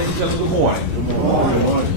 Ladies and gentlemen, good morning. Good morning. Good morning.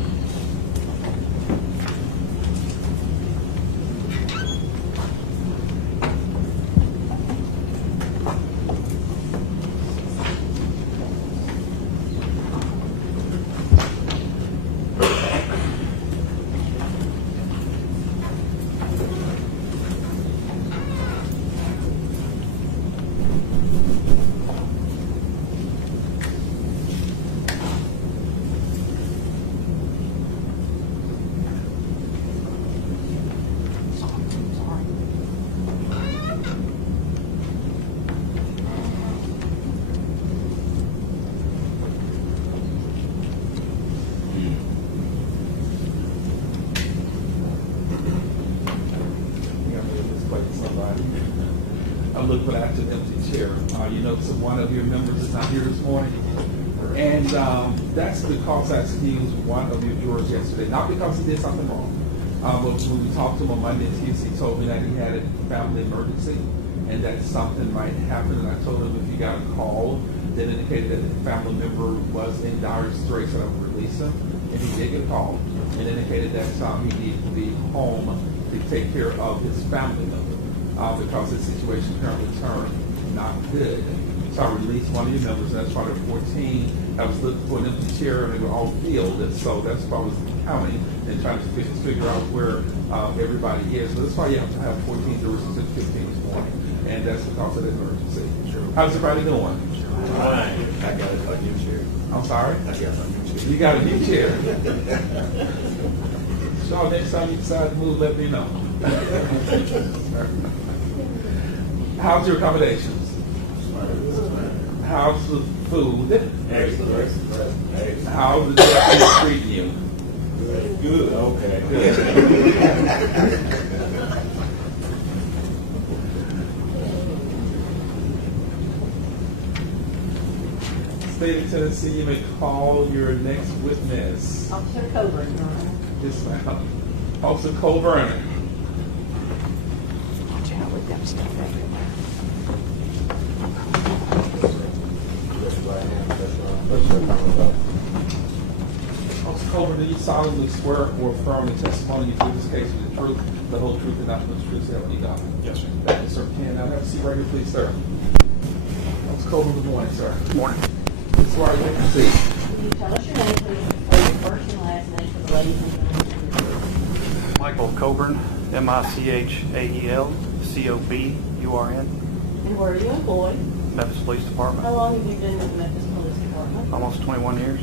I'm looking at an empty chair. You notice that one of your members is not here this morning. And that's because he was one of your jurors yesterday. Not because he did something wrong. But when we talked to him on Monday and Tuesday, he told me that he had a family emergency and that something might happen. And I told him if he got a call that indicated that the family member was in dire straits, that I would release him. And he did get a call and indicated that he needed to be home to take care of his family member. Because his situation currently turned not good. So I released one of your members, and that's part of 14. I was looking for an empty chair, and they were all filled, and so that's why I was counting and trying to figure out where everybody is. So that's why you have to have 14 jurors instead of 15 this morning, and that's because of the emergency. Sure. How's everybody doing? Fine. I got a new chair. I'm sorry? I got a new chair. You got a new chair? So next time you decide to move, let me know. How's your accommodations? How's the food? Excellent. How's the deputies treating you? Good. Okay. Good. State of Tennessee, you may call your next witness. Officer Coburn, Your Honor. Yes, ma'am. Officer Coburn. Watch out with them stuff everywhere. Officer Coburn, do you solemnly swear or affirm the testimony you give this case is the truth, the whole truth, and nothing but the truth, so help you God? Yes, sir. Thank you, sir. Can I have a seat right here, please, sir? Officer Coburn, good morning, sir. Good morning. This is where I wait to see. Can you tell us your name, please, or your first and last name for the ladies and gentlemen? Michael Coburn, MICHAEL, And where are you employed? Memphis Police Department. How long have you been with the Memphis Police Department? Almost 21 years.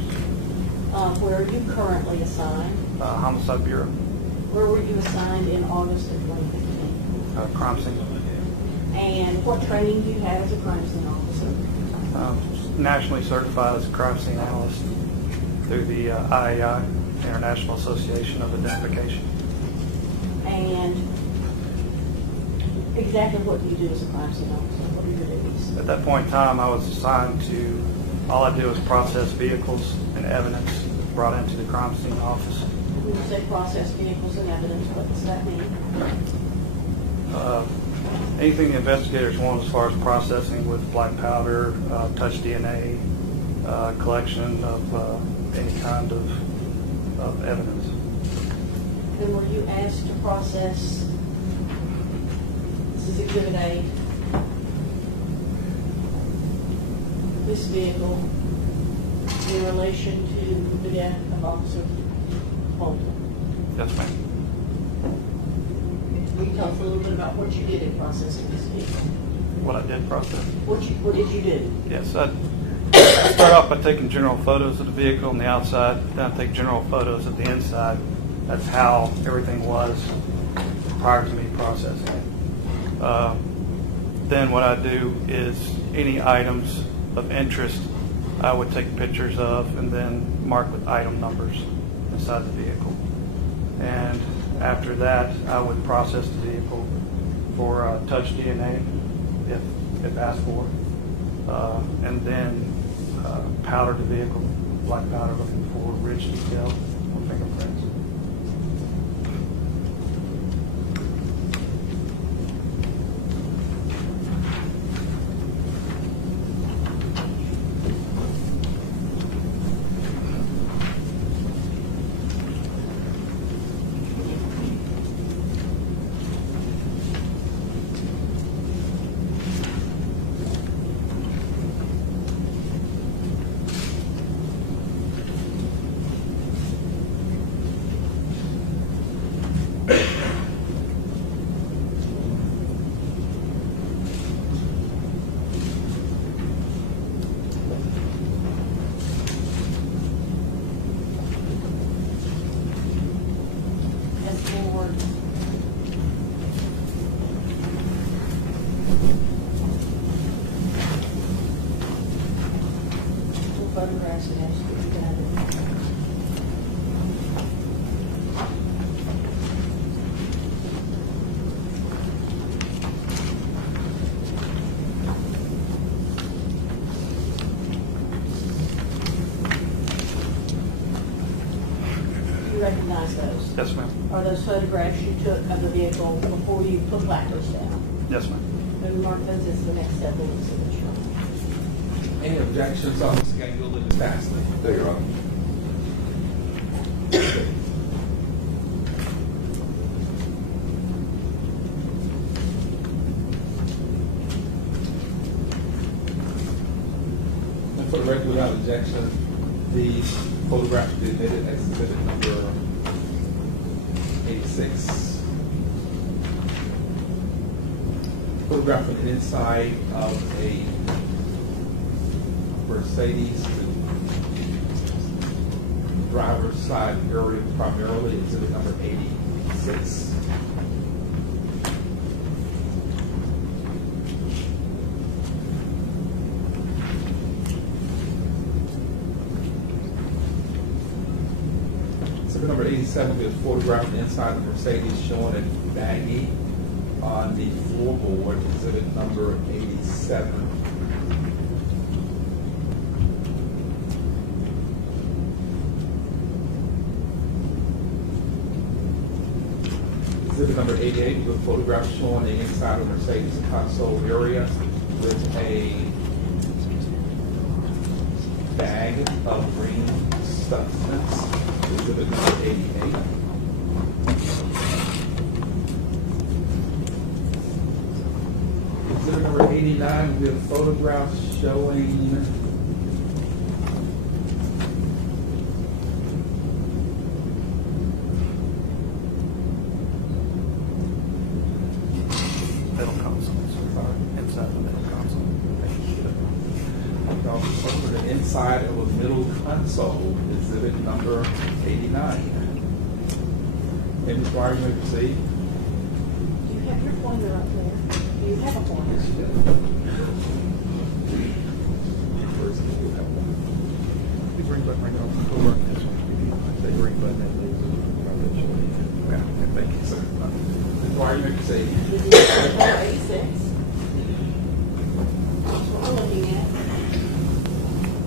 Where are you currently assigned? Homicide Bureau, Where were you assigned in August of 2015? crime scene. And what training do you have as a crime scene officer? Nationally certified as a crime scene analyst through the IAI, International Association of Identification. And exactly what do you do as a crime scene officer? What are your duties? At that point in time, I was assigned to, all I do is process vehicles and evidence brought into the crime scene office. When you say process vehicles and evidence, what does that mean? Anything the investigators want as far as processing with black powder, touch DNA, collection of any kind of evidence. Then were you asked to process, this is Exhibit A, this vehicle in relation to the death of Officer Bolton? Yes, ma'am. Will you tell us a little bit about what you did in processing this vehicle? What I did process? What did you do? Yes, I start off by taking general photos of the vehicle on the outside, then I take general photos of the inside. That's how everything was prior to me processing it. Then what I do is any items of interest I would take pictures of and then mark with item numbers inside the vehicle. And after that, I would process the vehicle for touch DNA if asked for, and then powder the vehicle, black powder, looking for ridge detail or fingerprints. forward. Photographs and actually done. You recognize those? Yes, ma'am. Are those photographs you took of the vehicle before you put placards down? Yes, ma'am. Maybe mark those as the next step in the signature. Any objections on this gang, you'll leave it fastly. There you are. And for the record, without objection, the photograph will be admitted as exhibit number 86. Photograph from the inside of a Mercedes, the driver's side area primarily, exhibit number 86. Exhibit number 87 is photographed inside the Mercedes showing a baggie on the floorboard, exhibit number 87. Exhibit number 88 is a photograph showing the inside of the Mercedes console area with a bag of green substance. Exhibit number 88. Exhibit number 89 will be a photograph showing Middle console. Inside the middle console. over the inside of a middle console, exhibit number 89. And Ms. Dwyer, you may proceed. Do you have your pointer up there? Do you have a pointer? Yes, you do. Where's the you have one? The green button right now. Coburn. The green button that leaves. Yeah, thank you, sir. Ms. Dwyer, you may proceed. This is number 86. That's what we're looking at.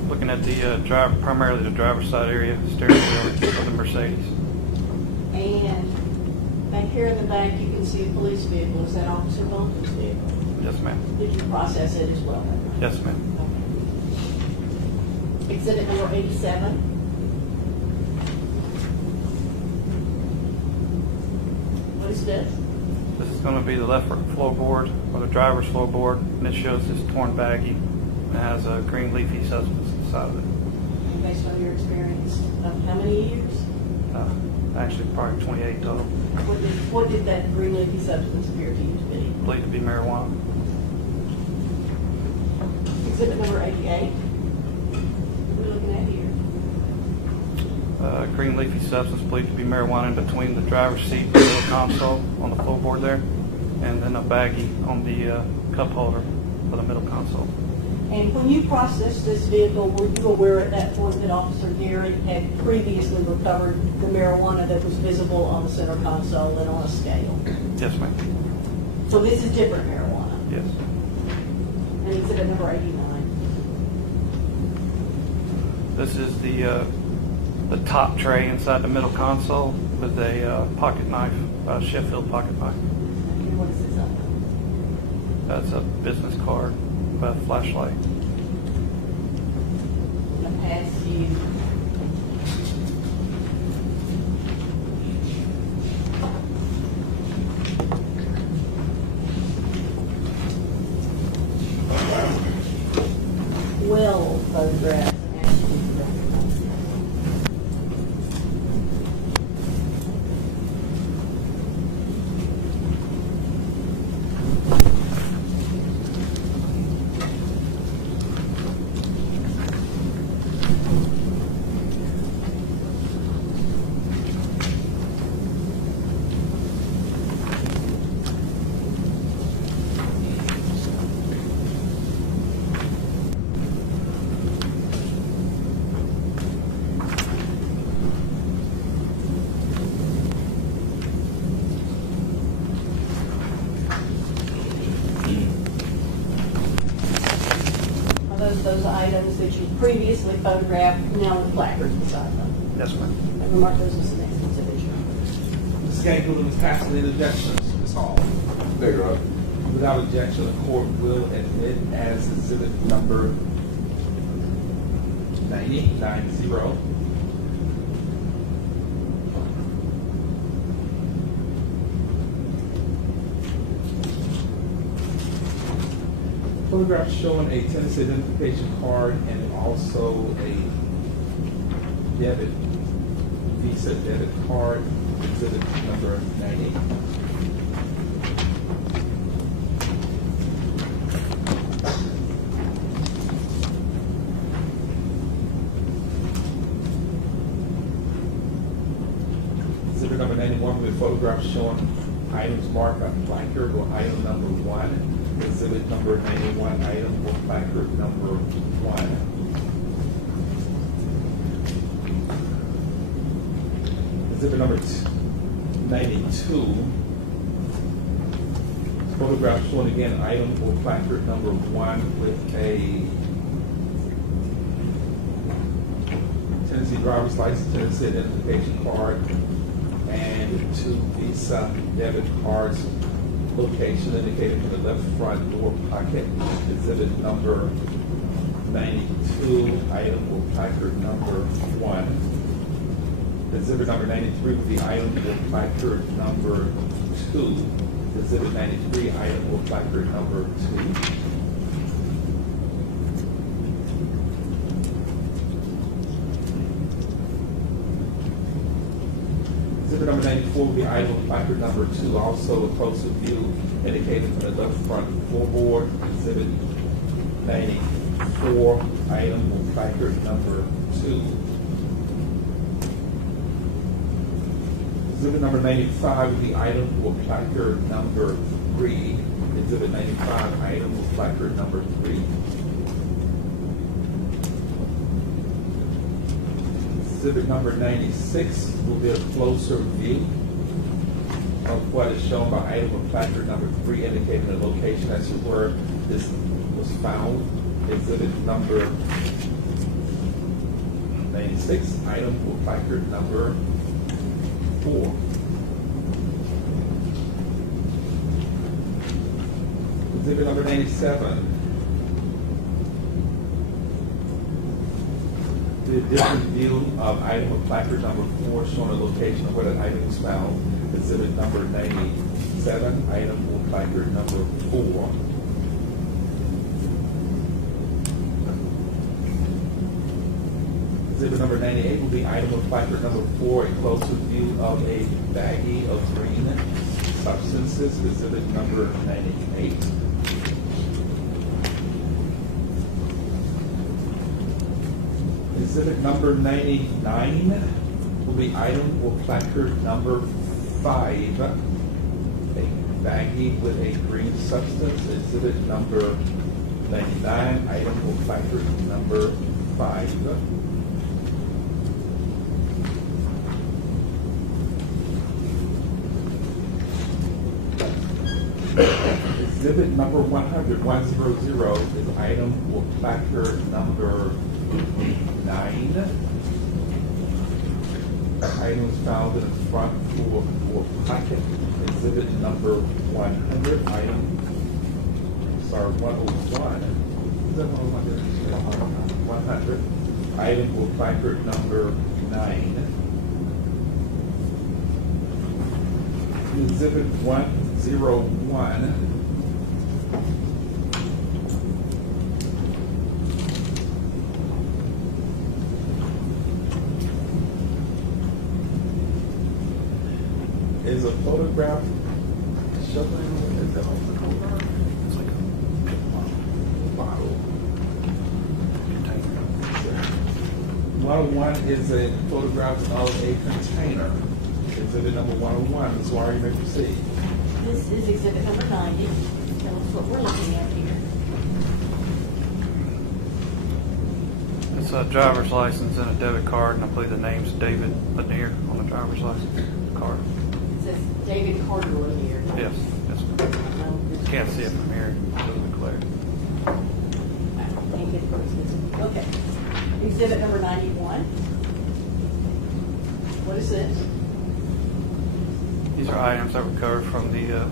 Looking at the driver, primarily the driver's side area, steering wheel of the Mercedes. And back here in the back, you can see a police vehicle. Is that Officer Bolton's vehicle? Yes, ma'am. Did you process it as well? Yes, ma'am. Okay. Exhibit number 87. What is this? This is going to be the left floorboard, or the driver's floorboard, and it shows this torn baggie. It has a green leafy substance inside of it. Based on your experience of how many years? Actually, probably 28 total. What did that green leafy substance appear to you to be? Believed to be marijuana. Exhibit number 88. What are we looking at here? Green leafy substance believed to be marijuana in between the driver's seat and the middle console on the floorboard there, and then a baggie on the cup holder for the middle console. And when you processed this vehicle, were you aware at that point that Officer Garrett had previously recovered the marijuana that was visible on the center console and on a scale? Yes, ma'am. So this is different marijuana. Yes. And exhibit number 89. This is the top tray inside the middle console with a pocket knife, Sheffield pocket knife. And what is this up? That's a business card, a flashlight. I'm going to pass you. Well photographed and actually recognized. that you previously photographed, now with placards beside them. Yes, ma'am. And we'll mark those as the next exhibit. Ms. Gankle and Ms. Paxton, any objections? Ms. Hall? Without objection, the court will admit as exhibit number 90. Photograph showing a tenancy identification card and also a Visa debit card, exhibit number 90. Exhibit number 91 with photographs showing items marked on placard or item number 1. Exhibit number 91, item or placard number 1. Exhibit number 92. Photograph showing again item or placard number 1 with a Tennessee driver's license, Tennessee identification card, and 2 Visa debit cards. Location indicated in the left front door pocket. Exhibit number 92, item or placard number 1. Exhibit number 93 with the item or placard number 2. Exhibit 93, item or placard number 2. Exhibit number 94 will be item placard number 2, also a closer view indicated from the left front floorboard. Exhibit 94, item or placard number 2. Exhibit number 95 will be item or placard number 3. Exhibit 95, item or placard number 3. Exhibit number 96 will be a closer view of what is shown by item or placard number 3, indicating the location as to where this was found. Exhibit number 96, item or placard number 4. Exhibit number 97. The different view of item or placard number 4 showing the location of where that item was found. Exhibit number 97, item or placard number 4. Exhibit number 98 will be item or placard number 4, a closer view of a baggie of green substances. Exhibit number 98. Exhibit number 99 will be item or placard number 5, a baggie with a green substance. Exhibit number 99, item or placard number 5. Exhibit number 100 is item or placard number 9. Item was found in the front floor pocket. Exhibit number 100, 101. Is that 100? Item or placard number 9. Exhibit 101. Is a photograph showing the Coburn? It's like a bottle. 101 is a photograph of a container. Exhibit number 101. Ms. Warren, you may proceed. This is exhibit number 90. That's what we're looking at here. It's a driver's license and a debit card, and I believe the name's David Lanier on the driver's license card. It says David Carter here. Yes, yes, ma'am. Can't see it from here. It doesn't declare. I think it was visible. Okay. Exhibit number 91. What is this? These are items that were recovered from the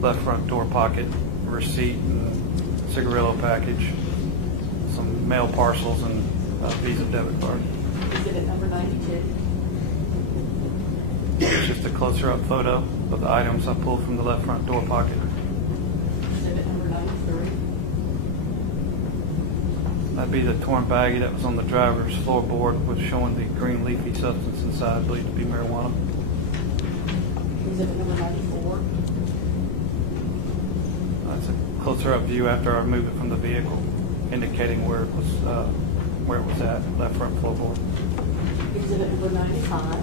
left front door pocket, receipt and cigarillo package, some mail parcels, and Visa debit card. Exhibit number 92. It's just a closer-up photo of the items I pulled from the left front door pocket. Exhibit number 93. That'd be the torn baggie that was on the driver's floorboard, with showing the green leafy substance inside, believed to be marijuana. Exhibit number 94. That's a closer-up view after I removed it from the vehicle, indicating where it was at, left front floorboard. Exhibit number 95.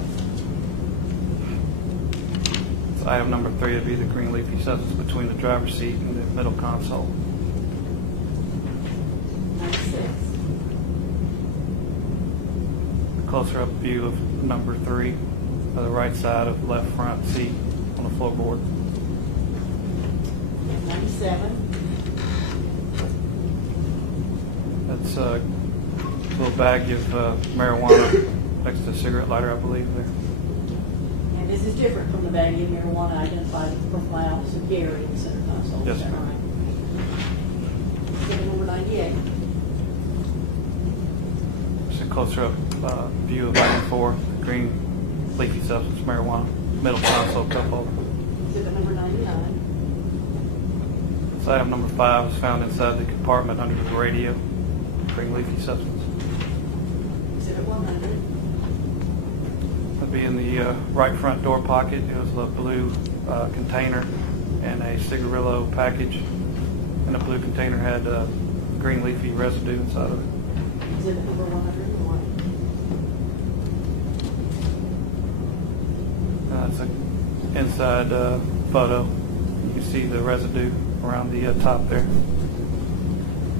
So item number 3 would be the green leafy substance between the driver's seat and the middle console. 96. A closer-up view of number 3, of the right side of the left front seat on the floorboard. 97. That's a little bag of marijuana next to a cigarette lighter, I believe, there. And this is different from the baggie of marijuana identified from my officer Gary in the center console. Yes, Is that ma'am. right? Exhibit number 98. Just a closer-up view of item 4, green leafy substance marijuana, middle console cup holder. Exhibit number 99. So item number 5 was found inside the compartment under the radio, green leafy substance. Exhibit 100. That'd be in the right front door pocket. It was a blue container and a cigarillo package, and the blue container had green leafy residue inside of it. Exhibit number 101. It's an inside photo. You can see the residue around the top there.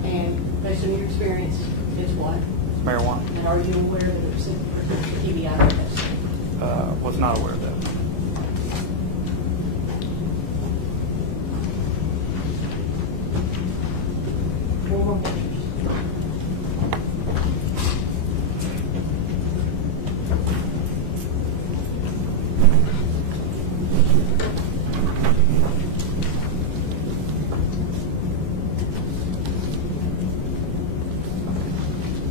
And based on your experience, it's what? Marijuana. And are you aware that it was in the TBI test? Was not aware of that. Four more pictures.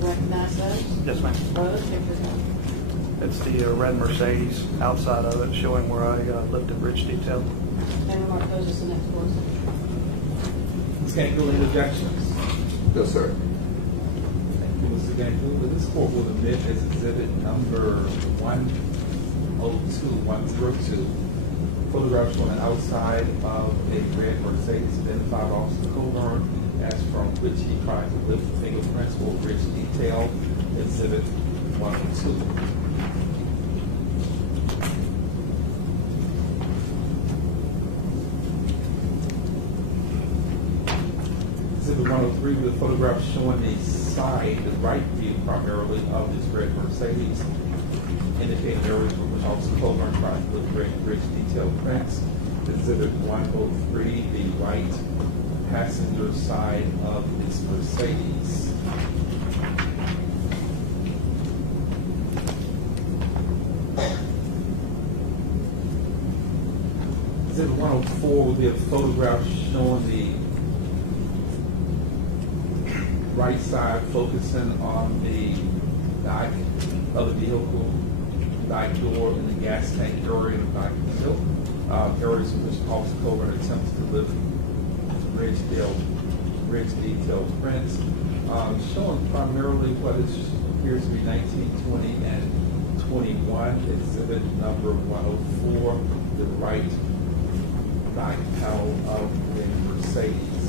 Recognize those? Yes, ma'am. What are those pictures of? It's the red Mercedes outside of it, showing where I lifted bridge detail. And remark those as the next person. Any objections? No, sir. Thank you, Mr. Gangu. This court will admit as exhibit number 102, photographs on the outside of a red Mercedes identified Officer Coburn, as from which he tried to lift fingerprints for rich detail, exhibit 102. Exhibit 103 with photographs showing the side, the right view primarily of this red Mercedes, indicating areas from which Officer Coburn tried to look rich detailed prints. Exhibit 103, the right passenger side of this Mercedes. Exhibit 104 will be a photograph showing the right side focusing on the back of the vehicle, back door in the gas tank area and the back window, areas in which Officer Coburn attempts to lift ridge detail prints, showing primarily what appears to be 1920 and 21, exhibit number 104, the right back panel of the Mercedes.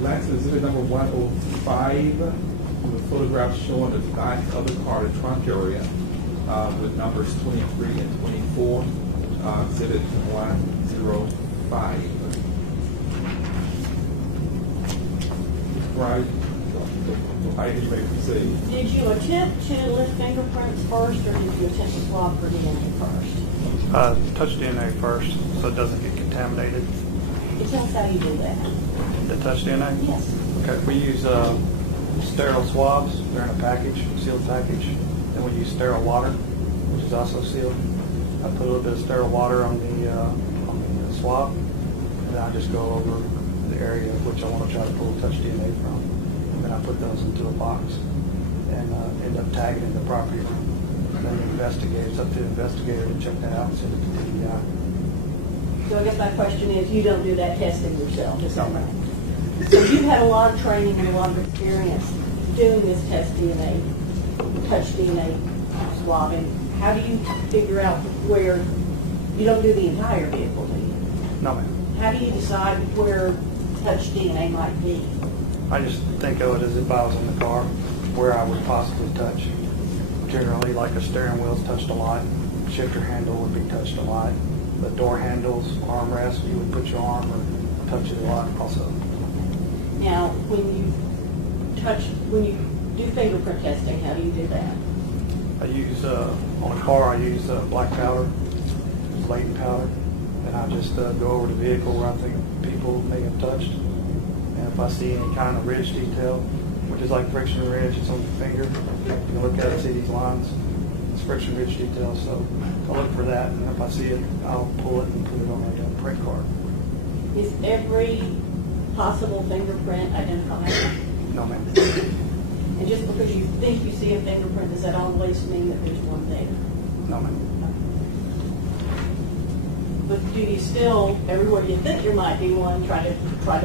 Last exhibit number 105, with a photograph showing the back of the car, the trunk area, with numbers 23 and 24, exhibit 105. Right. right, you may proceed. Did you attempt to lift fingerprints first, or did you attempt to swab for DNA first? Touch DNA first so it doesn't get contaminated. Tell us how you do that. The touch DNA? Yes. Okay, we use sterile swabs. They're in a package, sealed package. Then we use sterile water, which is also sealed. I put a little bit of sterile water on the swab, and then I just go over the area of which I want to try to pull touch DNA from. And then I put those into a box and end up tagging in the property room. And then the investigator, it's up to the investigator to check that out and send it to DEI. So I guess my question is, you don't do that testing yourself, is that No, right? ma'am. So you've had a lot of training and a lot of experience doing this test DNA, touch DNA swabbing. How do you figure out where, you don't do the entire vehicle, do you? No, ma'am. How do you decide where touch DNA might be? I just think of it as if I was in the car, where I would possibly touch. Generally, like a steering wheel's touched a lot, shifter handle would be touched a lot. The door handles, armrest, you would put your arm or touch it a lot also. Now, when you do fingerprint testing, how do you do that? I use, on a car, I use black powder, latent powder, and I just go over the vehicle where I think people may have touched. And if I see any kind of ridge detail, which is like friction ridge, it's on your finger, you can look at it, see these lines, it's friction ridge detail, so I'll look for that, and if I see it, I'll pull it and put it on a print card. Is every possible fingerprint identifiable? No, ma'am. And just because you think you see a fingerprint, does that always mean that there's one there? No, ma'am. But do you still, everywhere you think there might be one, try to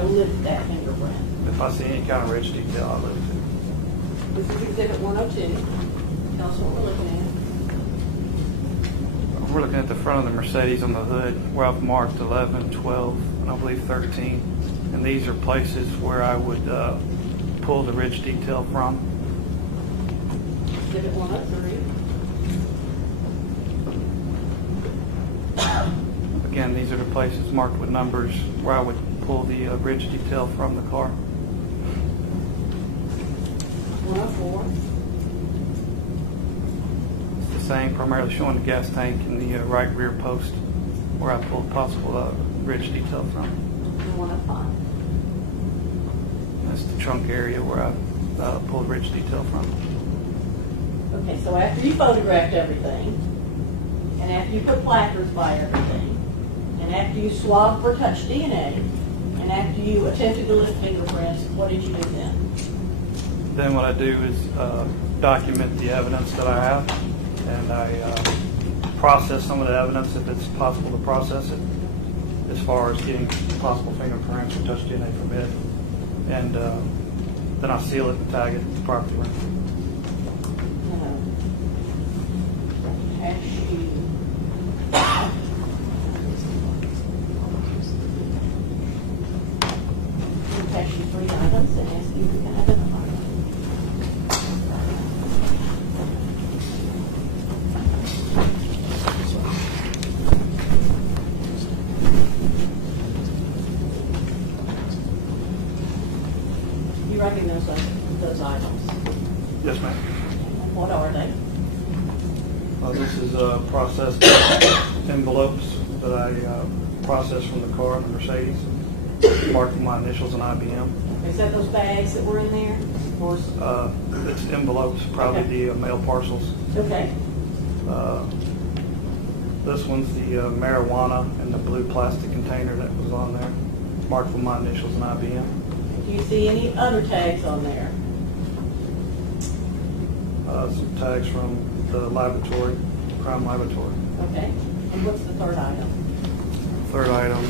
lift that fingerprint? If I see any kind of ridge detail, I'll lift it. This is Exhibit 102. Tell us what we're looking at. We're looking at the front of the Mercedes on the hood where I've marked 11, 12, and I believe 13. And these are places where I would pull the ridge detail from. Exhibit 103. Again, these are the places marked with numbers where I would pull the ridge detail from the car. 104. It's the same, primarily showing the gas tank and the right rear post where I pulled possible ridge detail from. And 105. That's the trunk area where I pulled ridge detail from. Okay, so after you photographed everything, and after you put placards by everything, and after you swabbed for touch DNA, and after you attempted to lift fingerprints, what did you do then? Then what I do is document the evidence that I have, and I process some of the evidence if it's possible to process it, as far as getting possible fingerprints or touch DNA from it. And then I seal it and tag it at the property room. Attach you 3 items and ask you if you can identify them. You recognize those items? Yes, ma'am. What are they? This is processed envelopes that I processed from the car in the Mercedes, marking my initials and IBM. Is that those bags that were in there? Or It's envelopes, probably Okay. the mail parcels. okay. This one's the marijuana in the blue plastic container that was on there, marked with my initials and IBM. Do you see any other tags on there? Some tags from the laboratory, crime laboratory. Okay. And what's the third item? Third item,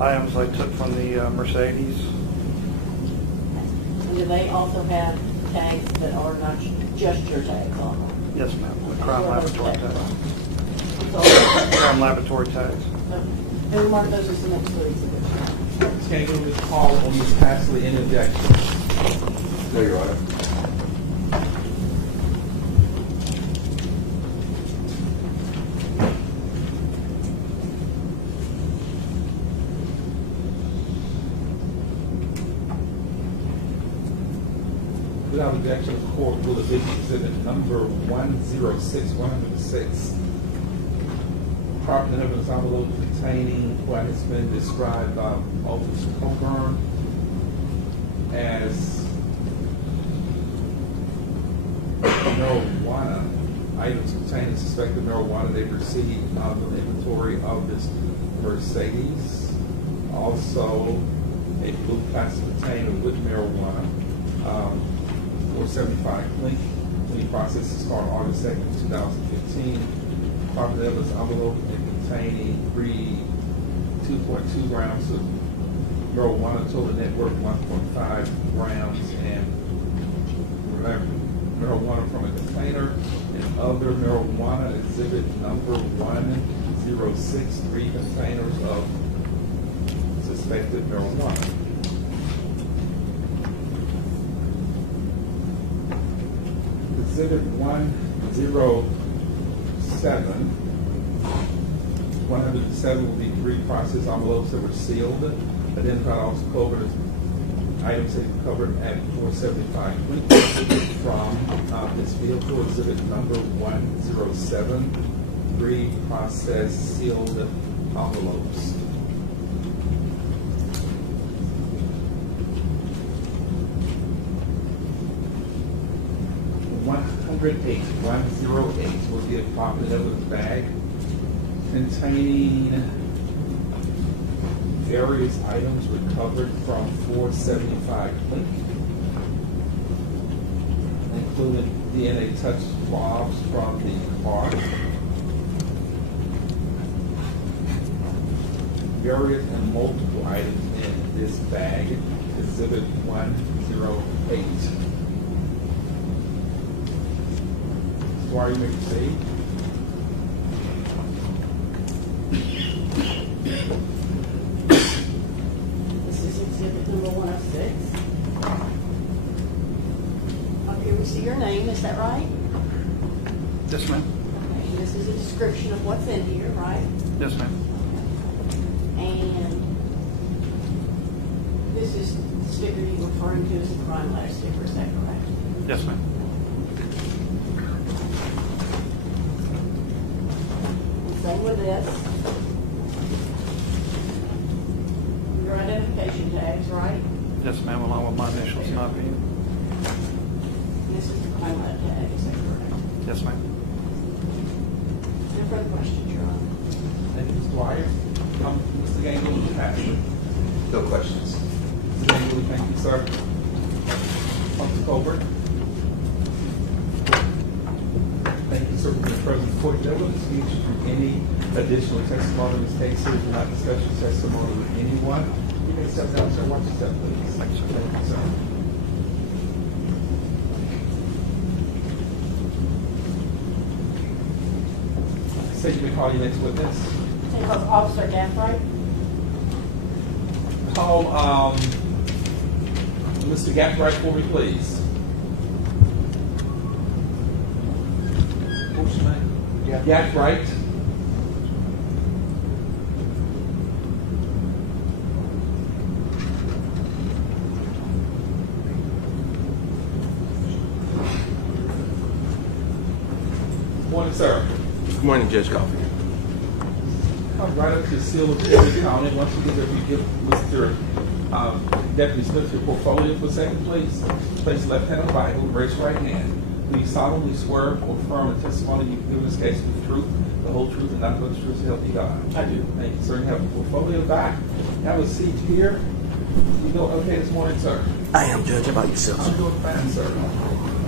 items I took from the Mercedes. And do they also have tags that are not just your tags on them? Yes, ma'am, the crime Where are those laboratory tags tags. from? So, Crime laboratory tags. and we mark those as the next 2 exhibits. Can you just call on these Pasley interjections? No, Your Honor. Without objection, the court will admit exhibit number 106. Property and evidence envelope containing what has been described by Officer Coburn as marijuana, items containing suspected marijuana they received on the inventory of this Mercedes. Also, a blue plastic container with marijuana, 475 Link. The process started August 2nd, 2015. Property evidence envelope containing 2.2 grams of marijuana, total net worth 1.5 grams, and marijuana from a container, and other marijuana exhibit number 106, 3 containers of suspected marijuana. Exhibit 107 will be 3 process envelopes that were sealed. Identified Officer Coburn items that he covered at 475 from this vehicle. Exhibit number 107, 3 process sealed envelopes. $108 will be a property evidence bag containing various items recovered from 475 Link, including DNA touch swabs from the car, various and multiple items in this bag. Exhibit 108. Squire, you may proceed. This is exhibit number 106. Up here we see your name, is that right? Yes, ma'am. Okay, and this is a description of what's in here, right? Yes, ma'am. And this is the sticker you're referring to as the crime lab sticker, is that correct? Yes, ma'am. Same with this. Your identification tags, right? Yes, ma'am, along with my initials not being. This is the crime lab tag, is that correct? Yes, ma'am. No further questions, Your Honor. Thank you, Mr. Dwyer. Mr. Gangle, you have it. No questions. Mr. Gangle, thank you, sir. Officer Coburn. Thank you, sir, for being present before the evidence. You from any additional testimony in this case, sir, do not discuss your testimony with anyone. You may step down, sir. Watch your step, please. Thank you, sir. Say you may call your next witness. Take Officer Gathright. Call Mr. Gathright for me, please. What's your name? Gathright. Morning, sir. Good morning, Judge Coffey. Come right up to the seal of every county. Once you get there, you give Mr. Deputy Smith your portfolio for a second, please. Place your left hand on the Bible and raise your right hand. Do you solemnly swear or affirm the testimony you give in this case is the truth, the whole truth, and nothing but the truth to help you God? I do. Thank you, sir. You have a portfolio back. Have a seat here. You doing okay this morning, sir? I am, Judge. How about yourself, I'm sir? doing fine, sir.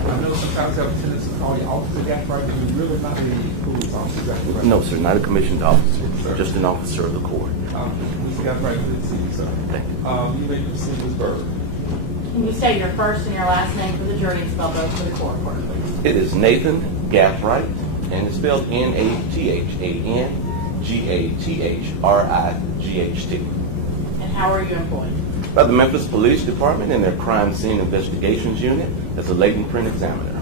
I know sometimes I have a tendency to call you Officer Gathright, but you're really not a police officer, Gathright. No, sir. Not a commissioned officer. Sir. Just an officer of the court. Mr. Gathright, good to see you, sir. Thank you. You may proceed, Ms. Berger. Can you state your first and your last name for the jury and spell both for the court, please? It is Nathan Gathright, and it's spelled NathanGathright. And how are you employed? By the Memphis Police Department in their Crime Scene Investigations Unit as a latent print examiner.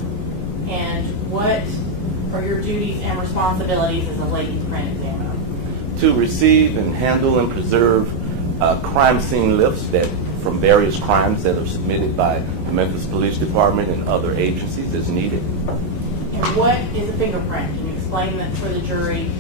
And what are your duties and responsibilities as a latent print examiner? To receive and handle and preserve crime scene lifts that from various crimes that are submitted by the Memphis Police Department and other agencies as needed. And what is a fingerprint? Can you explain that for the jury?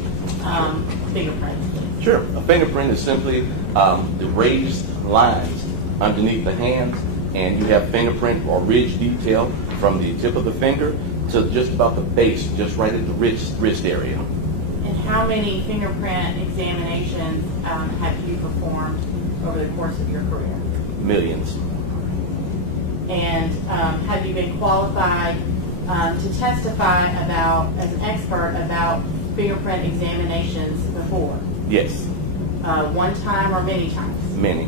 Fingerprints. Sure. A fingerprint is simply the raised lines underneath the hands, and you have fingerprint or ridge detail from the tip of the finger to just about the base, just right at the wrist area. And how many fingerprint examinations have you performed over the course of your career? Millions. And have you been qualified to testify about, as an expert, about fingerprint examinations before? Yes. One time or many times? Many.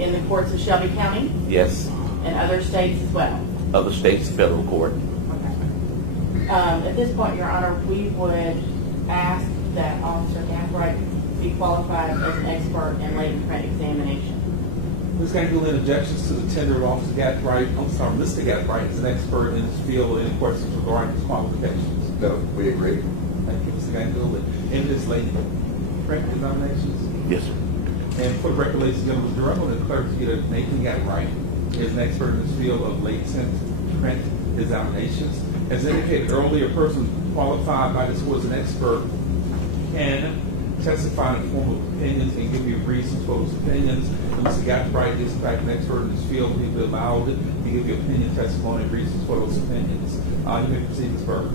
In the courts of Shelby County? Yes. And other states as well? Other states, federal court. Okay. At this point, Your Honor, we would ask that Officer Gathright be qualified as an expert in latent print examination. Ms. Gangle, in objections to the tender of Officer Gathright, Mr. Gathright is an expert in his field in questions regarding his qualifications. No, we agree. Thank you, Mr. Gangle. In his latent print examinations? Yes, sir. And for the record, ladies and gentlemen, I want to declare to you that Nathan Gathright is an expert in this field of latent print examinations. As indicated earlier, a person qualified by this court as an expert can testify in the form of opinions and give you reasons for those opinions. And Mr. Gathright is in fact an expert in this field. He'll be allowed to give you opinion testimony and reasons for those opinions. You may proceed, Ms. Berger.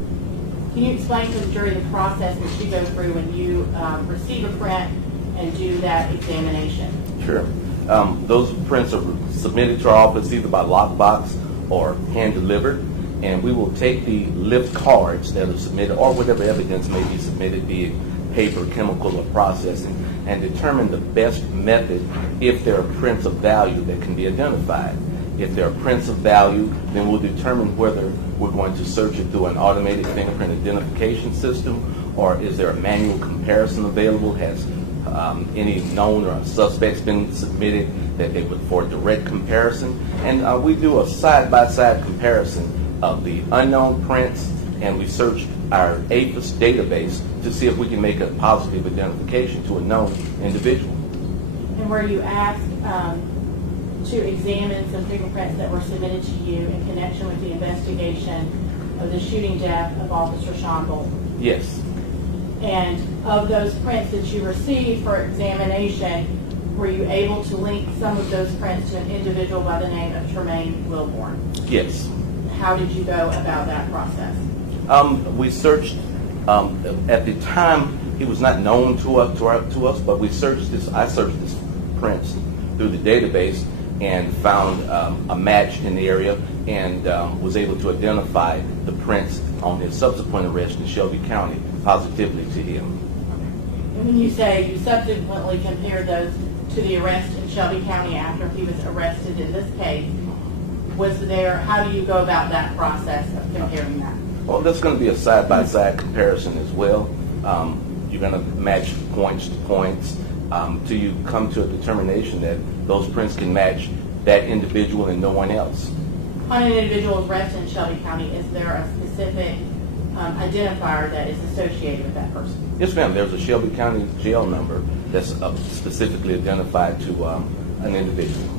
Can you explain to the jury the process that you go through when you receive a print and do that examination? Sure. Those prints are submitted to our office either by lockbox or hand delivered, and we will take the lift cards that are submitted or whatever evidence may be submitted, be it paper, chemical, or processing, and determine the best method if there are prints of value that can be identified. If there are prints of value, then we'll determine whether we're going to search it through an automated fingerprint identification system, or is there a manual comparison available? Has any known or suspects been submitted that they would for direct comparison? And we do a side-by-side comparison of the unknown prints, and we search our APHIS database to see if we can make a positive identification to a known individual. And were you asked to examine some fingerprints that were submitted to you in connection with the investigation of the shooting death of Officer Sean Bolton? Yes. And of those prints that you received for examination, were you able to link some of those prints to an individual by the name of Tremaine Wilbourn? Yes. How did you go about that process? We searched, at the time, he was not known to us, but we searched this, I searched this prints through the database and found a match in the area and was able to identify the prints on his subsequent arrest in Shelby County positively to him. And when you say you subsequently compared those to the arrest in Shelby County after he was arrested in this case, how do you go about that process of comparing that? Well, that's going to be a side-by-side comparison as well. You're going to match points to points till you come to a determination that those prints can match that individual and no one else. On an individual's arrest in Shelby County, is there a specific identifier that is associated with that person? Yes, ma'am. There's a Shelby County jail number that's specifically identified to an individual.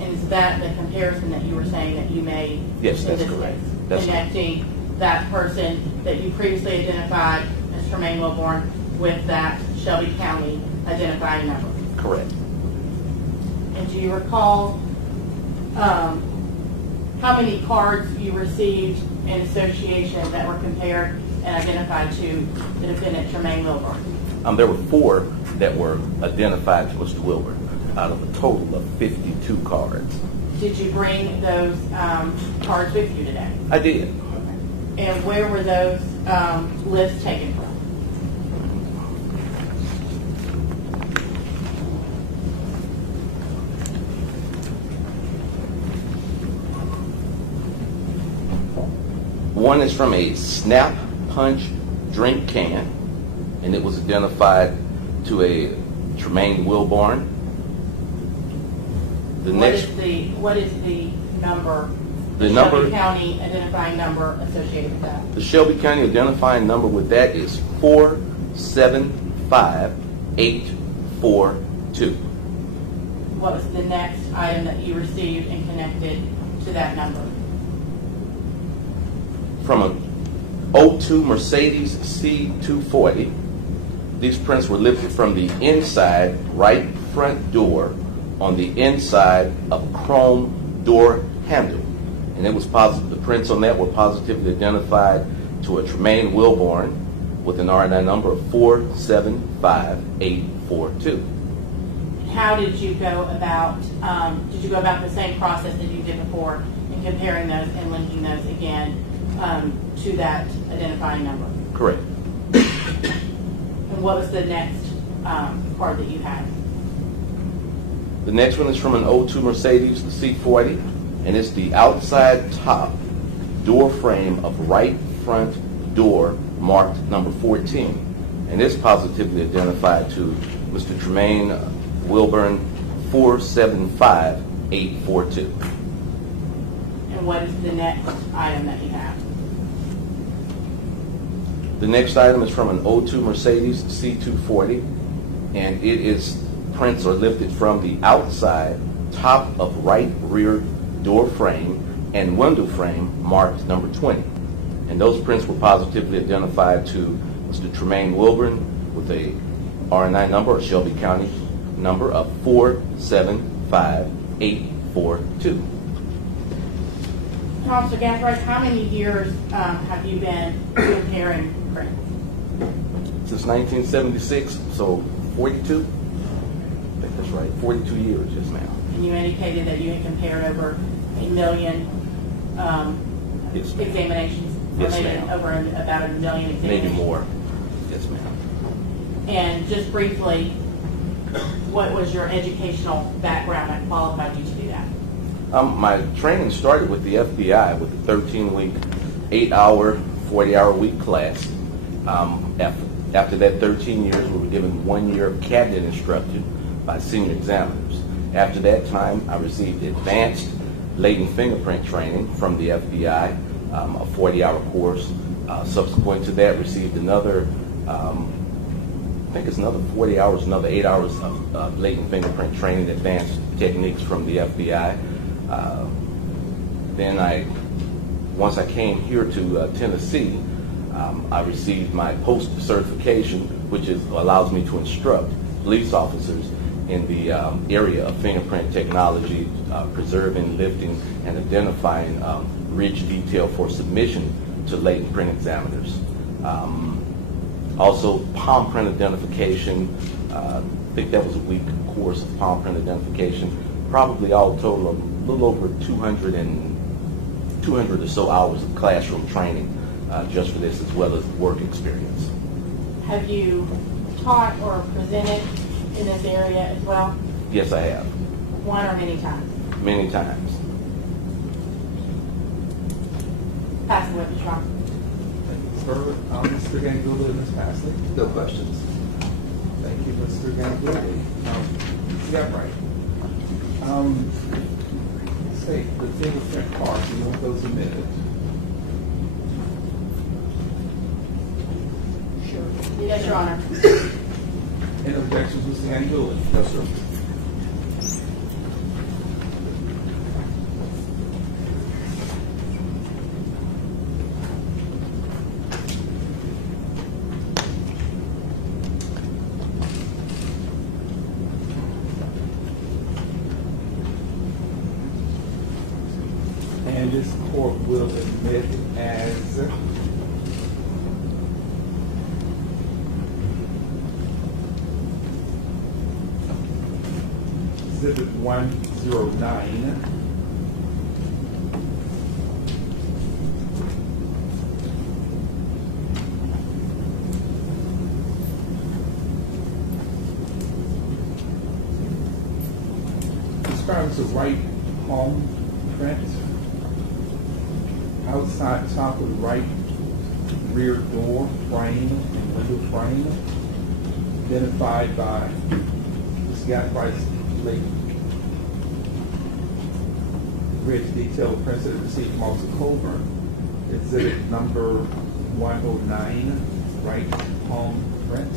And is that the comparison that you were saying that you made? Yes, in that's this correct. case? That's Connecting that person that you previously identified as Tremaine Wilbourn with that Shelby County identifying number? correct. And do you recall how many cards you received in association that were compared and identified to the defendant Tremaine Wilbourn? There were 4 that were identified to Mr. Wilbourn out of a total of 52 cards. Did you bring those cards with you today? I did. And where were those lists taken from? One is from a Snap Punch drink can, and it was identified to a Tremaine Wilbourn. What is the number? The Shelby County identifying number associated with that? The Shelby County identifying number with that is 475842. What was the next item that you received and connected to that number? From a 02 Mercedes C240, these prints were lifted from the inside right front door on the inside of a chrome door handle. And it was positive, the prints on that were positively identified to a Tremaine Wilbourn with an RNI number of 475842. How did you go about the same process that you did before in comparing those and linking those again to that identifying number? Correct. And what was the next card that you had? The next one is from an 02 Mercedes C40, and it's the outside top door frame of right front door marked number 14. And it's positively identified to Mr. Tremaine Wilbourn 475842. And what is the next item that you have? The next item is from an 02 Mercedes C240, and it is prints are lifted from the outside top of right rear door frame and window frame marked number 20. And those prints were positively identified to Mr. Tremaine Wilbourn with a RNI number, or Shelby County number, of 475842. Officer Gathright, how many years have you been comparing prints? Since 1976, so 42? I think that's right, 42 years, yes ma'am. And you indicated that you had compared over 1 million Yes, ma'am. examinations? Yes, or maybe ma'am. over about 1 million examinations? Maybe more. Yes ma'am. And just briefly, what was your educational background that qualified you to do that? My training started with the FBI with a 13-week, 8-hour, 40-hour-week class. After that 13 years, we were given 1 year of cabinet instruction by senior examiners. After that time, I received advanced latent fingerprint training from the FBI, a 40-hour course. Subsequent to that, received another, I think it's another 40 hours, another 8 hours of latent fingerprint training, advanced techniques from the FBI. Then once I came here to Tennessee, I received my post certification, which allows me to instruct police officers in the area of fingerprint technology, preserving, lifting, and identifying ridge detail for submission to latent print examiners. Also, palm print identification. I think that was a week course of palm print identification. Probably all total a little over 200 or so hours of classroom training just for this, as well as work experience. Have you taught or presented in this area as well? Yes, I have. One or many times? Many times. Pass the witness, Ron. Thank you, sir. Mr. Gangula and Ms. Pasley? No questions. Thank you, Mr. Gangula. Gathright. Say, the fingerprint cards, you want those omitted? Sure. Yes, Your Honor. Any objections, Mr. Gangula? No, sir. And this court will admit as Exhibit 109. Describes the right palm print. Outside top of the right rear door frame and window frame, identified by Ms. Gathwright's late ridge detail prints that received from Officer Coburn. Exhibit number 109, right palm print.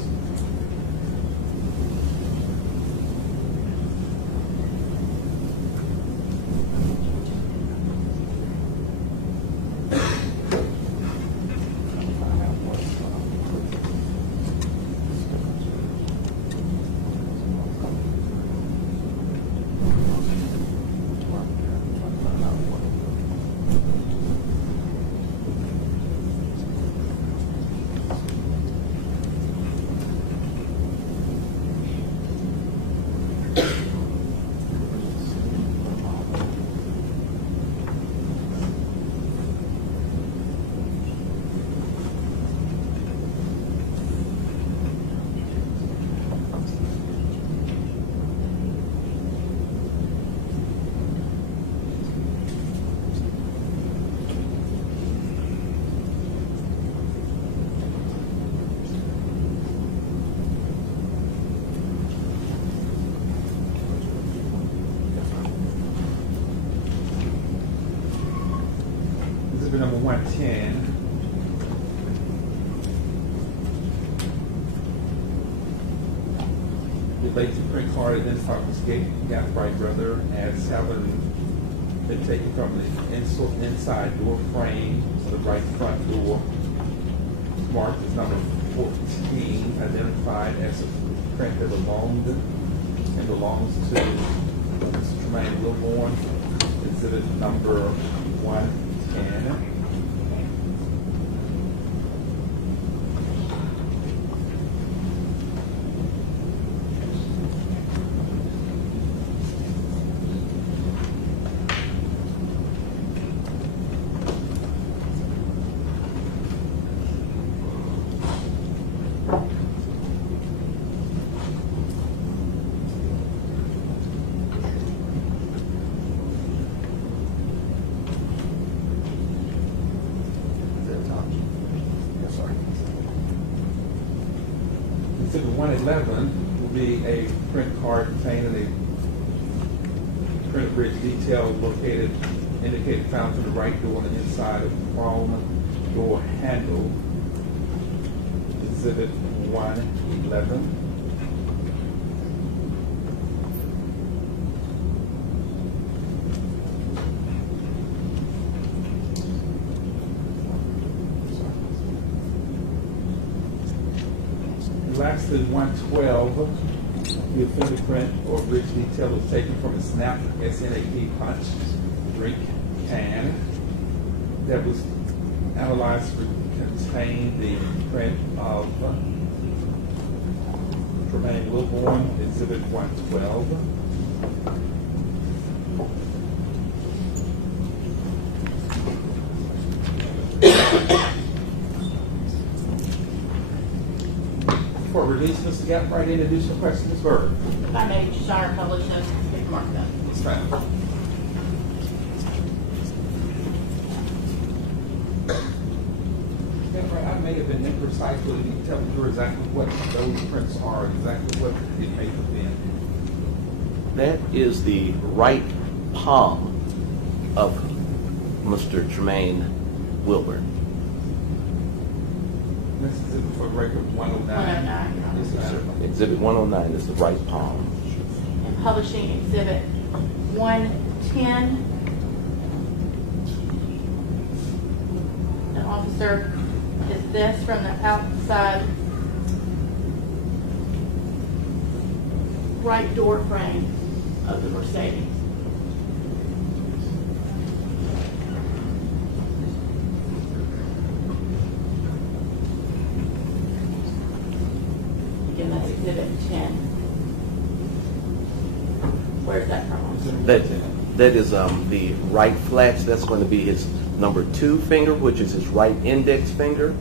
number 110. Relates to print card identified as Gathright brother as having been taken from the inside door frame of the right front door, marked as number 14, identified as a print that belongs to Mr. Tremaine Wilbourn, exhibit number 110. Exhibit 111 will be a print card containing a printed bridge detail indicated found to the right door on the inside of the chrome door handle. Exhibit 111. Lastly, 112, the fingerprint or bridge detail was taken from a snap SNAP punch drink can that was analyzed to contain the print of Tremaine Wilbourn, exhibit 112. For release, Mr. Gathright, any additional questions, Ms. Bird? If I may, just honor publish those, pick mark them. Ms. Fowler? Gathright, I may have been imprecise, but you can tell the jury exactly what those prints are, exactly what it may have been. That is the right palm of Mr. Tremaine Wilbourn. This is it for record 109. 109. Yes, ma'am. Exhibit 109 is the right palm. And publishing exhibit 110. And officer, is this from the outside right door frame of the Mercedes? Again, that's exhibit 10. Where's that from? That is the right flex. That's going to be his number 2 finger, which is his right index finger,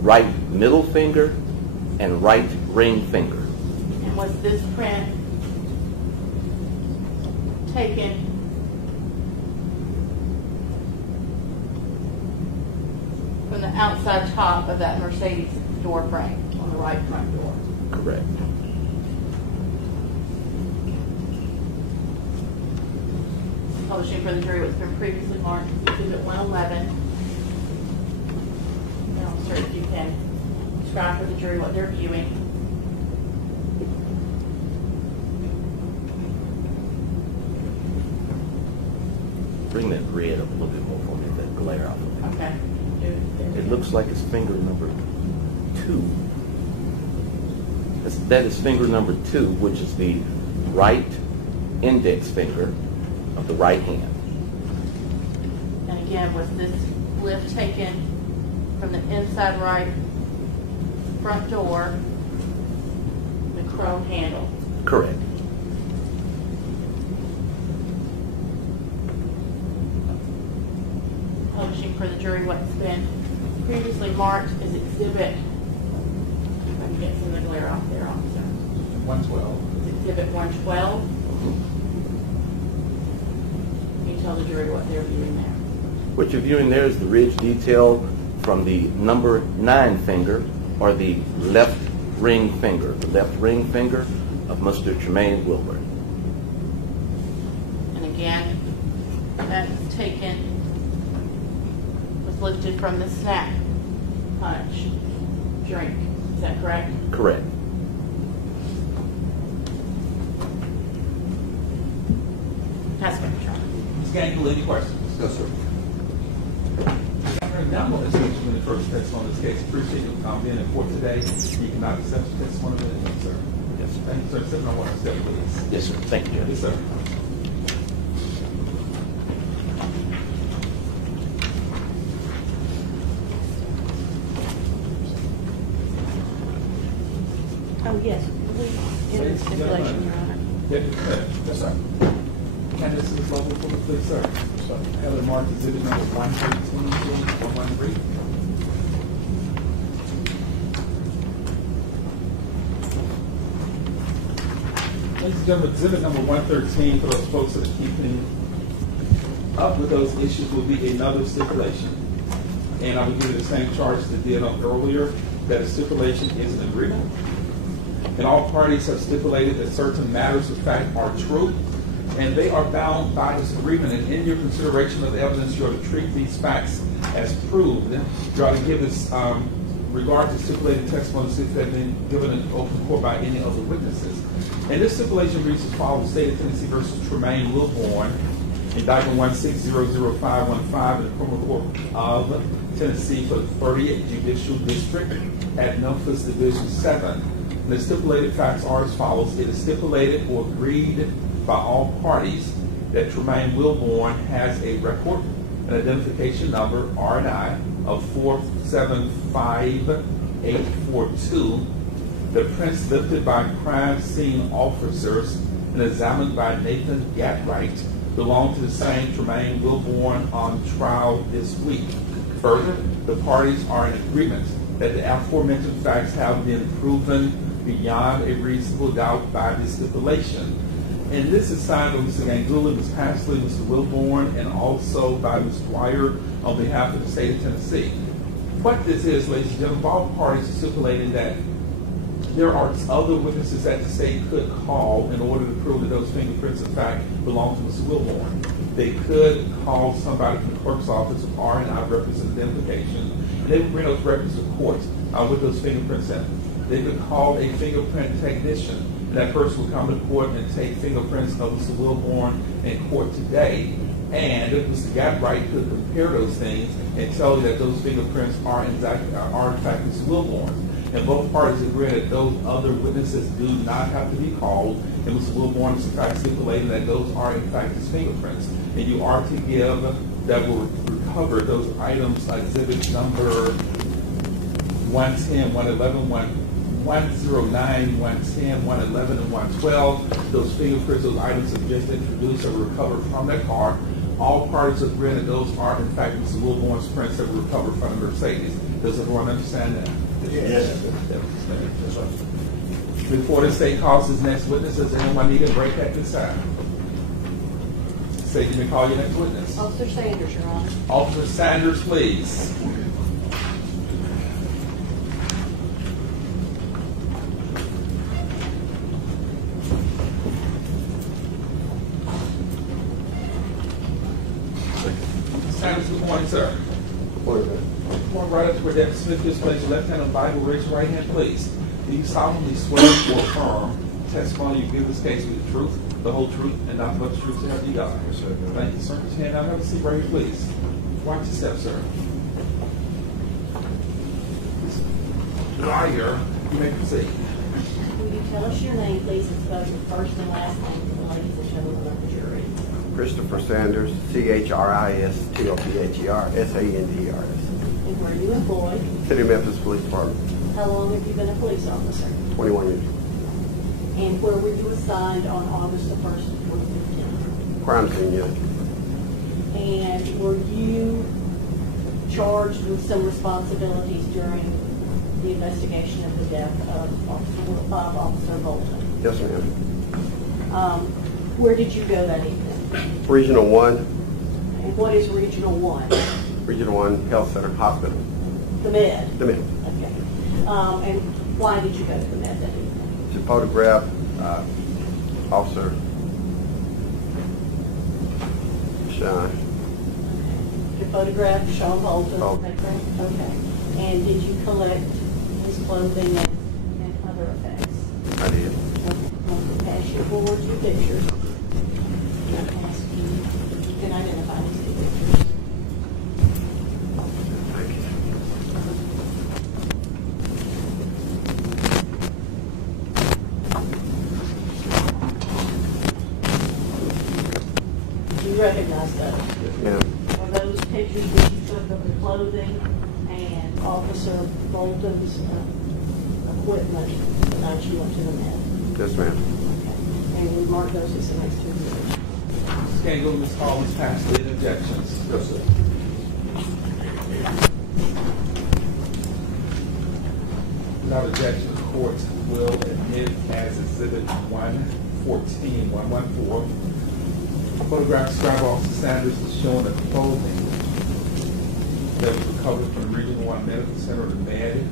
right middle finger, and right ring finger. And was this print taken from the outside top of that Mercedes door frame on the right front door? Correct. Publishing for the jury what's been previously marked as exhibit 111. And officer, if you can describe for the jury what they're viewing. Bring that red up a little bit more for me, that glare off of it. Okay. It looks like it's finger number 2. That is finger number 2, which is the right index finger of the right hand. And again, was this lift taken from the inside right front door, the chrome handle? Correct. Publishing for the jury what's been previously marked as exhibit, if I can get some of the glare off there, officer. 112. Exhibit 112. Can you tell the jury what they're viewing there? What you're viewing there is the ridge detail from the number 9 finger, or the left ring finger, of Mr. Tremaine Wilbourn. And again, that is taken lifted from the snack punch drink. Is that correct? Correct. That's what I'm trying. Ms. Gangle, any questions? No, sir. Now, I'm going to switch to the first testimony in this case. Appreciate you being in court today. You cannot accept the testimony of the sir. Yes, sir. Thank you, sir. 701 step, please. Yes, sir. Thank you, Judge. Yes, sir. Oh, yes, in the stipulation, Your Honor. Yes, sir. Candace, Ms. Lovell, please, sir. Helen Mark, exhibit number 113, 113. Ladies and gentlemen, exhibit number 113 for those folks that are keeping up with those issues will be another stipulation. And I will give you the same charge that did on earlier, that a stipulation is an agreement. And all parties have stipulated that certain matters of fact are true, and they are bound by this agreement. And in your consideration of the evidence, you are to treat these facts as proved. You are to give this regard to stipulated testimony that have been given in open court by any of the witnesses. And this stipulation reads as follows: State of Tennessee versus Tremaine Wilbourn, indictment 1600515 in the criminal court of Tennessee for the 30th Judicial District at Memphis Division 7. And the stipulated facts are as follows: it is stipulated or agreed by all parties that Tremaine Wilbourn has a record and identification number, R&I, of 475842. The prints lifted by crime scene officers and examined by Nathan Gathright belong to the same Tremaine Wilbourn on trial this week. Further, the parties are in agreement that the aforementioned facts have been proven beyond a reasonable doubt by this stipulation. And this is signed by Mr. Gangula, Ms. Pasley, Mr. Wilbourn, and also by Ms. Dwyer on behalf of the state of Tennessee. What this is, ladies and gentlemen, all parties are stipulating that there are other witnesses that the state could call in order to prove that those fingerprints, in fact, belong to Mr. Wilbourn. They could call somebody from the clerk's office of R&I representative identification, and they would bring those records to court with those fingerprints in. They could call a fingerprint technician, and that person would come to court and take fingerprints of Mr. Wilbourn in court today. And Mr. Gathright could compare those things and tell you that those fingerprints are in fact Mr. Wilbourn. And both parties agree that those other witnesses do not have to be called, and Mr. Wilbourn is in fact stipulating that those are in fact his fingerprints. And you are to give that will recover those items, exhibit number 110, 111, 109, 110, 111, and 112. Those fingerprints, those items have just introduced or recovered from that car. All parties agree that those are in fact Mr. Wilbourn's prints that were recovered from the Mercedes. Does everyone understand that? Yes. Before the state calls his next witness, does anyone need a break at this time? Say, you may call your next witness. Officer Sanders, Your Honor. Officer Sanders, please. Sanders, good morning, sir. Come on right up to where Deputy Smith is. Place your left hand on the Bible, raise your right hand, please. Do you solemnly swear or affirm testimony you give this case with the truth, the whole truth, and nothing but the truth to help you God? Yes, sir. Thank you, sir. Put your hand down. Have a seat right here, please. Watch your step, sir. Liar, you may proceed. Will you tell us your name, please, and spell your first and last name for the ladies and gentlemen of the jury? Christopher Sanders, CHRISTOPHER, And where you employed? City of Memphis Police Department, How long have you been a police officer? 21 years. And where were you assigned on August the 1st, 2015? Crime scene unit. And were you charged with some responsibilities during the investigation of the death of Officer Bolton? Yes, ma'am. Where did you go that evening? Regional 1, And what is Regional 1? Regional 1 Health Center Hospital. The Med? The Med. Okay. And why did you go to the Med that evening? To photograph Officer Sean. To photographed Sean Bolton, Oh. is that correct? Okay. And did you collect his clothing and other effects? I did. Okay. I'm going to pass you forward your pictures. And I'll ask you, you can identify these two pictures. Thank you. Do you recognize those? Yeah. Are those pictures that you took of the clothing and Officer Bolton's equipment the night you went to the Met? Yes, ma'am. Okay. And we mark those as the next two years. Can you go to Ms. Collins past the interjections? Yes, sir. Without objection, the court will admit as Exhibit 114, a photograph describing Officer Sanders is showing the clothing that was recovered from the Regional 1 Medical Center, the Med,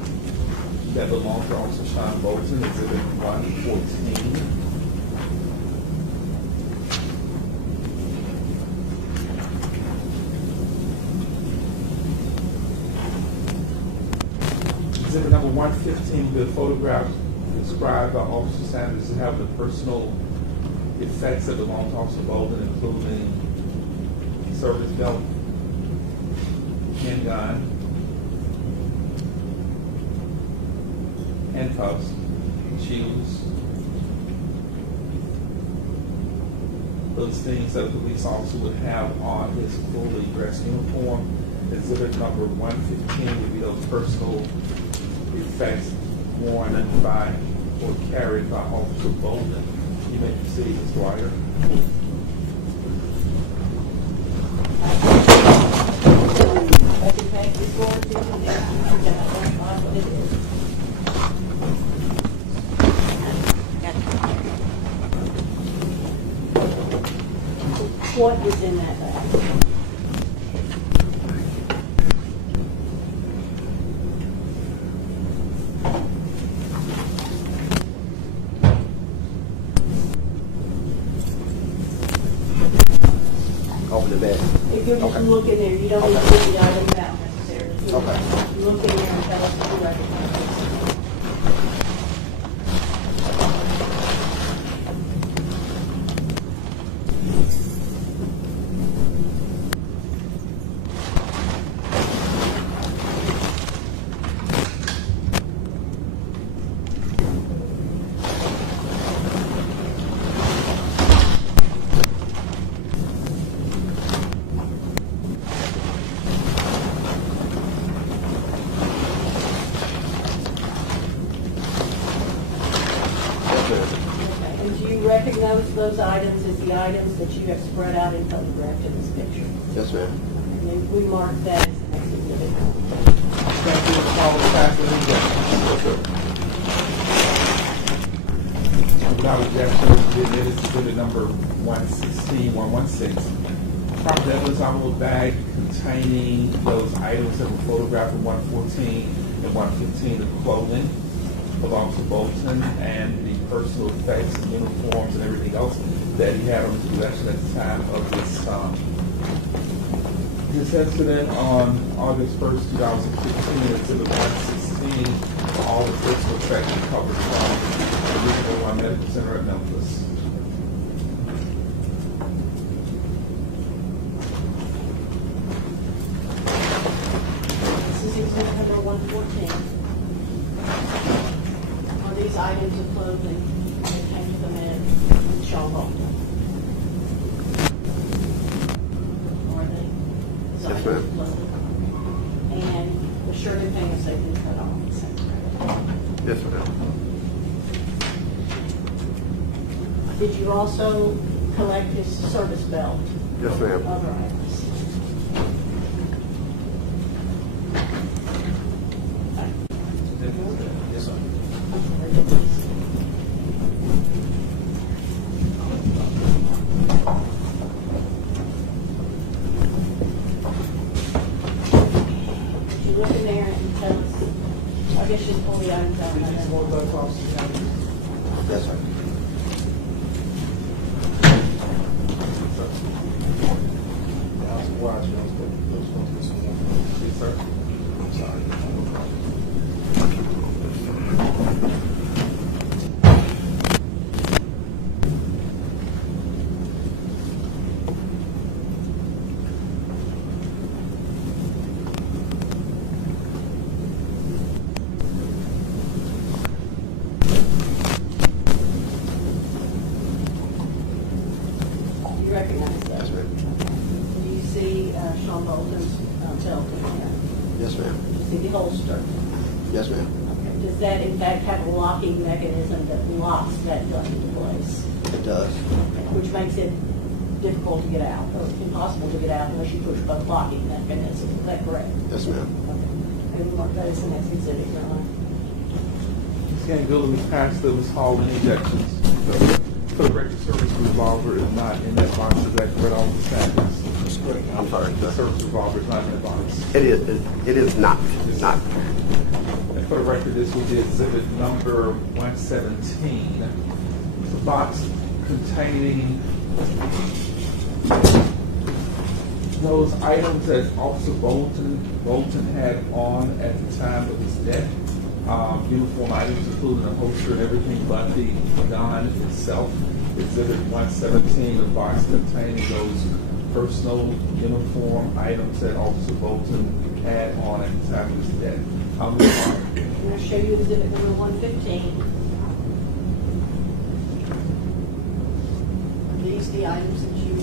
that belonged to Officer Sean Bolton, Exhibit 114. Exhibit number 115, the photograph described by Officer Sanders to have the personal effects that belong to Officer Bolton, including service belt, handgun, handcuffs, shoes, those things that a police officer would have on his fully dressed uniform. Exhibit number 115 would be those personal effects worn by or carried by Officer Bolton. You may proceed, Ms. Dwyer. I can take this forward to you and identify what it is. What is in that bag? Over the bed. If you'll just Okay. look in there, you don't need to put the items out necessarily. Okay. Look in there and tell us if you recognize it. And do you recognize those items as the items that you have spread out and photographed in this picture? Yes, ma'am. And then we mark that as the next exhibit. Thank you, Ms. Collins, past the interjections. Without objection, the admitted exhibit number 116. Proper evidence envelope bag containing those items that were photographed in 114 and 115, the clothing of Officer Bolton and the personal effects and uniforms and everything else that he had on his possession at the time of this incident on August 1st, 2015, exhibit 116, all the personal effects recovered from the Regional 1 Medical Center at Memphis. This is exhibit number 114. Are these items of clothing that came to the Met with Sean Bolton? Are they? These Yes, items ma'am. of clothing? And the shirt and pants they've been cut off. Is that correct? Yes, ma'am. Did you also collect his service belt? Yes, ma'am. Other items? Yes, sir. Did you look in there and tell us? I guess you pull the items out. Yes, sir. Watch, You recognize that? Yes, ma'am. Do you see Sean Bolton's belt in there? Yes, ma'am. Do you see the holster? Yes, ma'am. Okay. Does that in fact have a locking mechanism that locks that gun into place? It does. Which makes it difficult to get out, or impossible to get out unless you push both locking mechanisms. Is that correct? Yes, ma'am. Okay. And mark that as the next exhibit, Your Honor. Ms. Gangula, we passed the Ms. Hall any objections. So, for the record, service revolver is not in that box. Is that correct? All the standards. I'm sorry, The sir. service revolver is not in that box. It is not. Not. And for the record, this will be exhibit number 117. It's a box containing those items that Officer Bolton had on at the time of his death. Uniform items, including a holster and everything but the gun itself. Exhibit 117, the box containing those personal uniform items that Officer Bolton had on at the time of his death. I'm going to show you exhibit number 115. Are these the items that you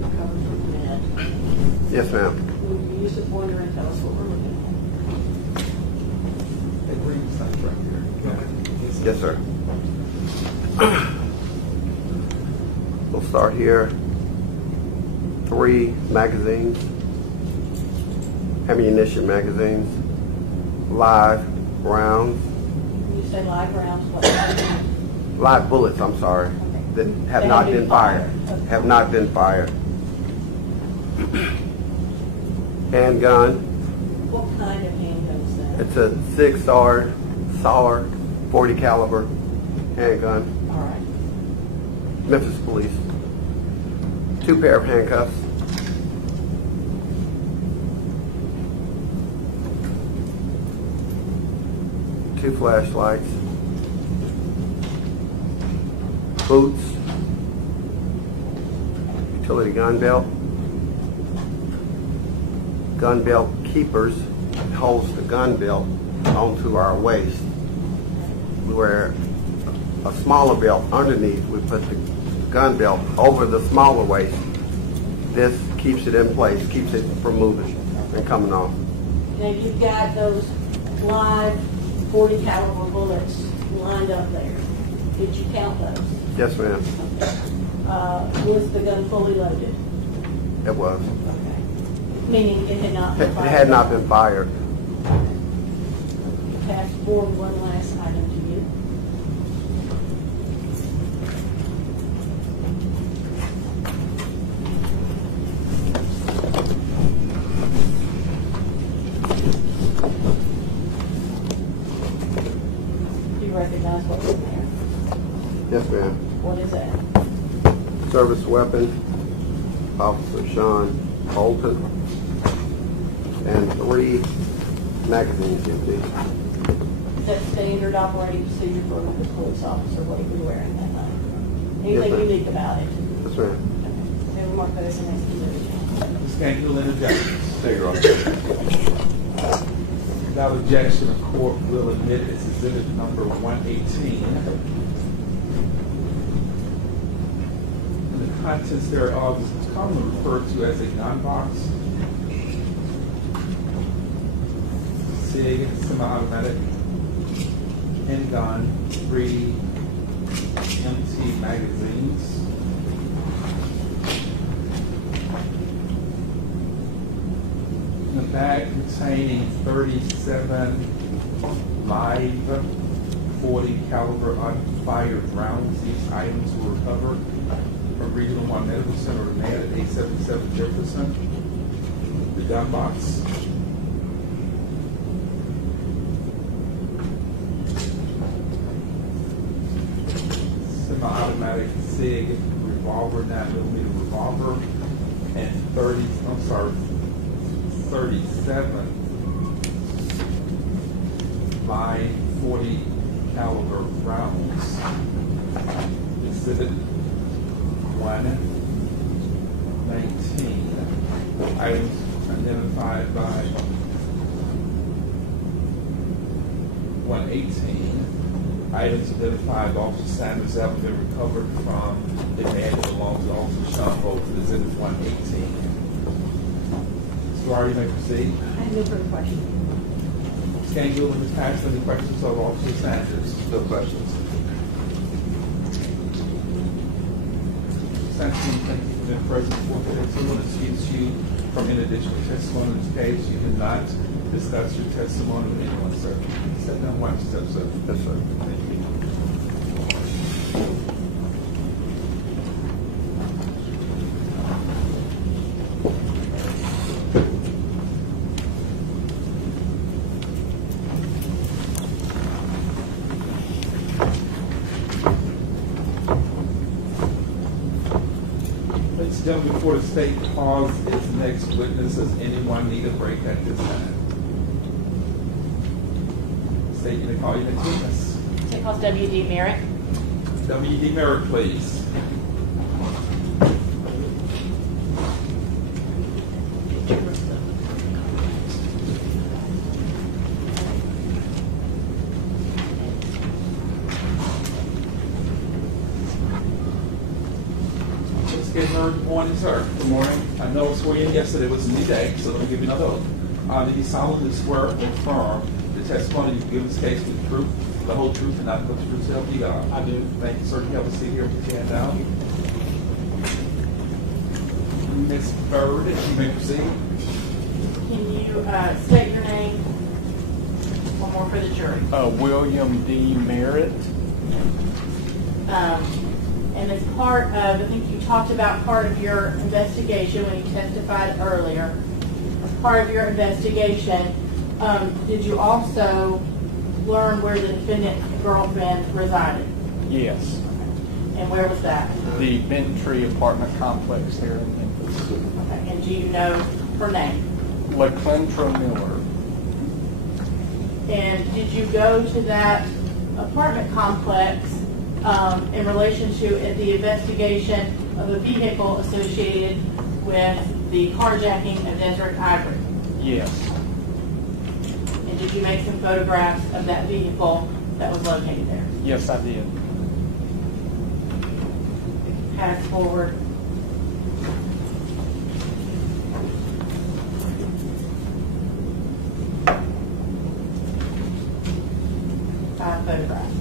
recovered from the bed? Yes, ma'am. Will you use the pointer and tell us what we're looking That green stuff right here. Yes, sir. We'll start here. 3 magazines, ammunition magazines, live rounds, at? When you say live rounds, what? live bullets, I'm sorry, that have They not have been fired. Okay. Have not been fired. Handgun, What kind of handgun is that? it's a 6-SAR 40 caliber handgun. All right. Memphis Police. 2 pair of handcuffs. Two flashlights. Boots. Utility gun belt. Gun belt keepers. It holds the gun belt onto our waist. We wear a smaller belt underneath. We put the gun belt over the smaller waist. This keeps it in place, keeps it from moving and coming off. Now you've got those live 40 caliber bullets lined up there. Did you count those? Yes, ma'am. Was the gun fully loaded? It was. Okay. Meaning it had not It been fired? had not been fired. Pass forward one last item to you. Do you recognize what's in there? Yes, ma'am. What is that? Service weapon, Officer Sean Bolton, and 3 magazines empty. Is that standard operating procedure for a police officer, what he was wearing that night? Anything ma'am. unique about it? Yes, ma'am. Okay. We'll mark that as the next exhibit. Ms. Gangula, interjections. Take it off. Without objection, the court will admit it's exhibit number 118. And the contents thereof is commonly referred to as a gun box. SIG, semi-automatic, handgun, 3 empty magazines. In a bag containing 37 live 40 caliber unfired rounds. These items were recovered from Regional 1 Medical Center Remand at 877 Jefferson. The gun box. Semi-automatic SIG revolver, 9mm revolver, and 37 by 40 caliber rounds. Exhibit 119. Items identified by 118. items identified by Officer Sanders have been recovered from the man that belongs to Officer Sean Holt, Exhibit 118. Mr. Dwyer, you may proceed. I have no further questions. Ms. Canfield and Ms. Patterson, any questions of Officer Sanders? No questions. Sanders, thank you for being present for today. So I want to excuse you from any additional testimony in this case. You cannot discuss your testimony with anyone, sir. Step down, watch yourself, sir. Yes, sir. Thank you. Ladies and gentlemen, before the state calls its next witness, does anyone need a break at this time? State, you may call your next witness. State calls W.D. Merritt. W.D. Merritt, please. Good morning, sir. Good morning. I know I swore in yesterday was a new day, so let me give you another oath. Did you solemnly swear or affirm the testimony you give in this case with the truth, the whole truth, and nothing but the truth, so help you God? I do. Thank you, sir. You have a seat here. Put your hand down. Ms. Bird, you may proceed. Can you state your name one more for the jury? William D. Merritt. And as part of, I think you talked about part of your investigation when you testified earlier. As part of your investigation, did you also learn where the defendant's girlfriend resided? Yes. And where was that? The Bent Tree apartment complex there in Memphis. Okay. And do you know her name? LaClentra Miller. And did you go to that apartment complex in relation to the investigation of a vehicle associated with the carjacking of Desert Ivory? Yes. And did you make some photographs of that vehicle that was located there? Yes, I did. Pass forward. Five photographs.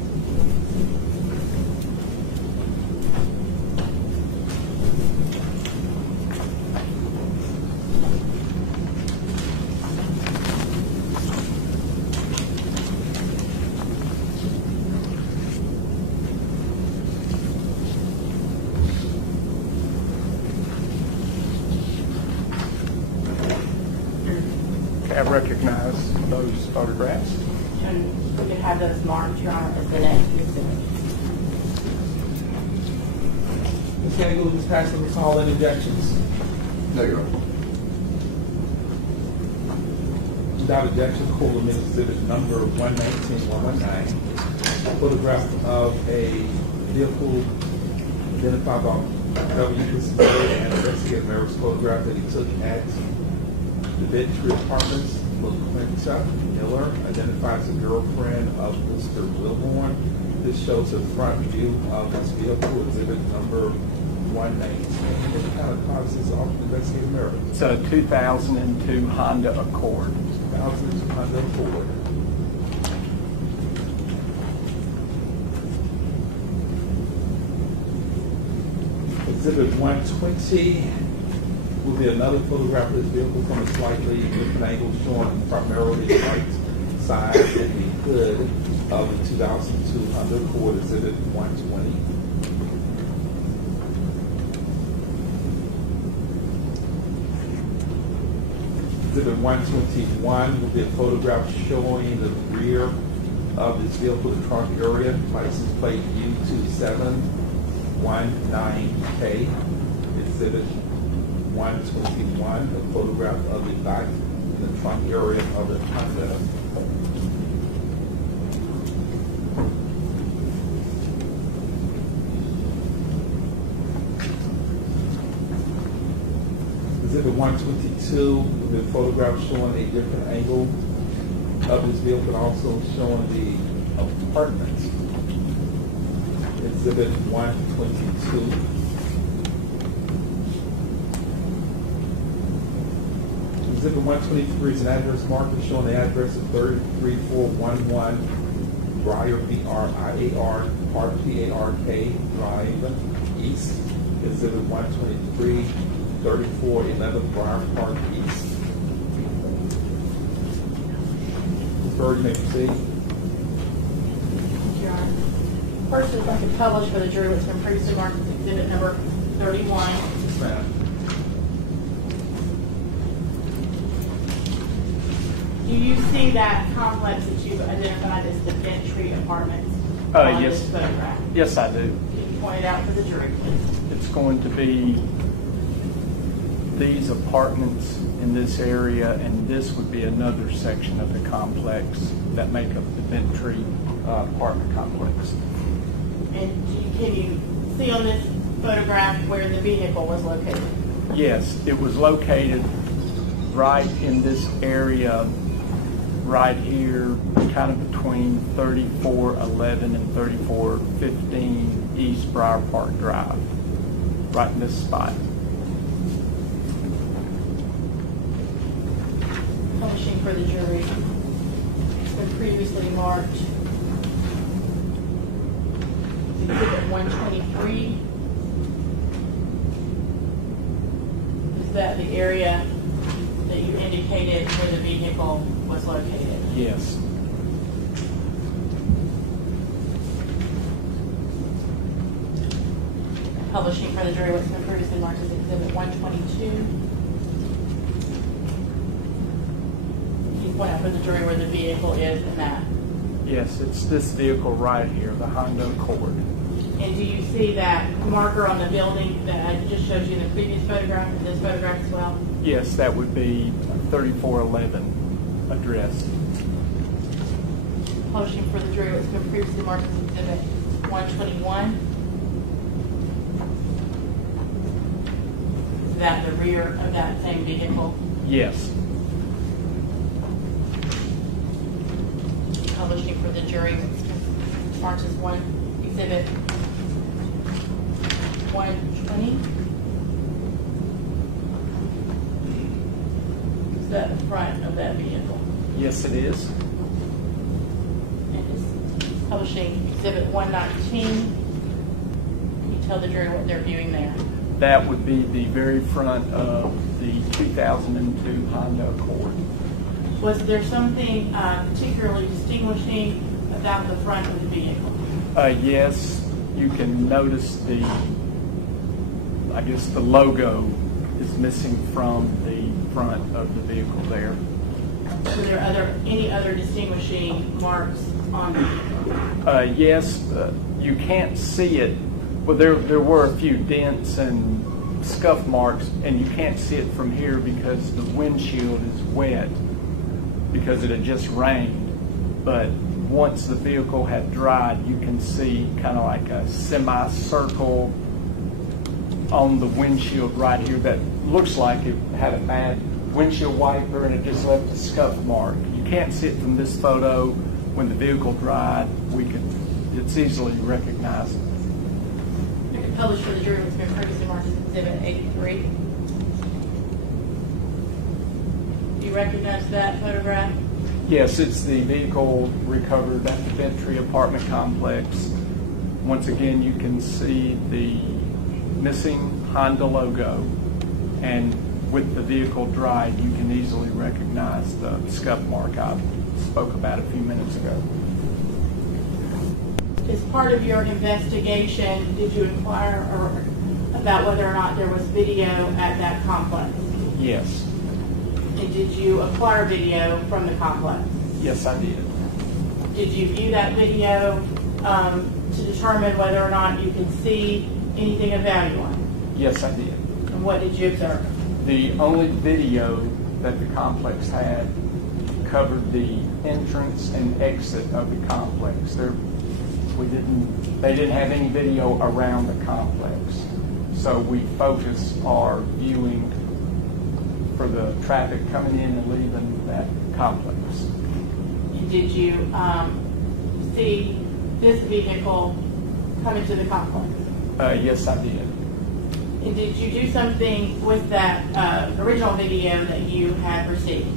I recognize those photographs. And we could have those marked, Your Honor, as the next exhibit. Ms. Cagle, Ms. Patterson, recall any objections? No, Your Honor. Without objection, call the exhibit number 119-119. A photograph of a vehicle identified by W. and investigator Merritt's photograph that he took at the Bent Tree Apartments. LaQuinta Miller identifies the girlfriend of Mr. Wilbourn. This shows the front view of this vehicle, exhibit number 119. What kind of car is this off investigator Merritt? It's a 2002 Honda Accord. 2002 Honda Accord. Exhibit 120 will be another photograph of this vehicle from a slightly different angle, showing primarily the right side and the hood of the 2002 Honda Accord, exhibit 120. Exhibit 121 will be a photograph showing the rear of this vehicle, the trunk area, license plate U2719K, exhibit 121, a photograph of the back in the trunk area of the Honda. Exhibit 122 will be a photograph showing a different angle of this vehicle, but also showing the apartment Exhibit 122. Exhibit 123 is an address marker showing the address of 33411 Briar, B-R-I-A-R, Park, P-A-R-K, Drive, East. Exhibit 123, 3411 Briar Park, East. Bird, you may proceed. Your Honor. First, if I could publish for the jury what's been previously marked as exhibit number 31. Yes, ma'am. Do you see that complex that you've identified as the Gentry Apartments on Yes. this photograph? Yes, I do. Can you point it out for the jury, please? It's going to be these apartments in this area, and this would be another section of the complex that make up the Gentry apartment complex. And can you see on this photograph where the vehicle was located? Yes, it was located right in this area, right here, kind of between 3411 and 3415 East Briar Park Drive, right in this spot. Publishing for the jury. It's been previously marked exhibit 123. Is that the area that you indicated where the vehicle was located? Yes. Publishing for the jury what's been previously marked as exhibit 122. Can you point out for the jury where the vehicle is in that? Yes, it's this vehicle right here, the Honda Accord. And do you see that marker on the building that I just showed you in the previous photograph and this photograph as well? Yes, that would be 3411 address. Publishing for the jury what's been previously marked as exhibit 121. Is that the rear of that same vehicle? Yes. Publishing for the jury what's been marked as exhibit 120. Is that the front of that vehicle? Yes, it is. And it's publishing exhibit 119. Can you tell the jury what they're viewing there? That would be the very front of the 2002 Honda Accord. Was there something particularly distinguishing about the front of the vehicle? Yes, you can notice the logo is missing from the front of the vehicle there. Were there any other distinguishing marks on the vehicle? Yes, you can't see it. Well, there were a few dents and scuff marks, and you can't see it from here because the windshield is wet because it had just rained. But once the vehicle had dried, you can see kind of like a semicircle on the windshield right here that looks like it had a bad windshield wiper and it just left a scuff mark. You can't see it from this photo. When the vehicle dried, it's easily recognized. You can publish for the jury what's been previously marked as exhibit 83. Do you recognize that photograph? Yes, it's the vehicle recovered at the Gentry apartment complex. Once again, you can see the missing Honda logo, and with the vehicle dried, you can easily recognize the scuff mark I spoke about a few minutes ago. As part of your investigation, did you inquire about whether or not there was video at that complex? Yes. And did you acquire video from the complex? Yes, I did. Did you view that video to determine whether or not you could see anything of value on it? Yes, I did. And what did you observe? The only video that the complex had covered the entrance and exit of the complex. They didn't have any video around the complex. So we focused our viewing for the traffic coming in and leaving that complex. Did you see this vehicle come into the complex? Yes, I did. And did you do something with that original video that you had received?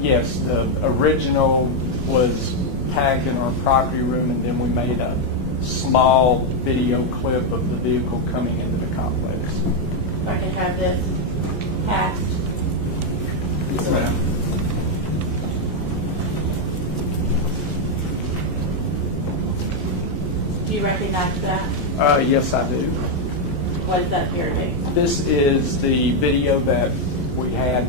Yes, the original was tagged in our property room, and then we made a small video clip of the vehicle coming into the complex. If I can have this passed. Yes, ma'am. Do you recognize that? Yes, I do. What does that appear to be? This is the video that we had,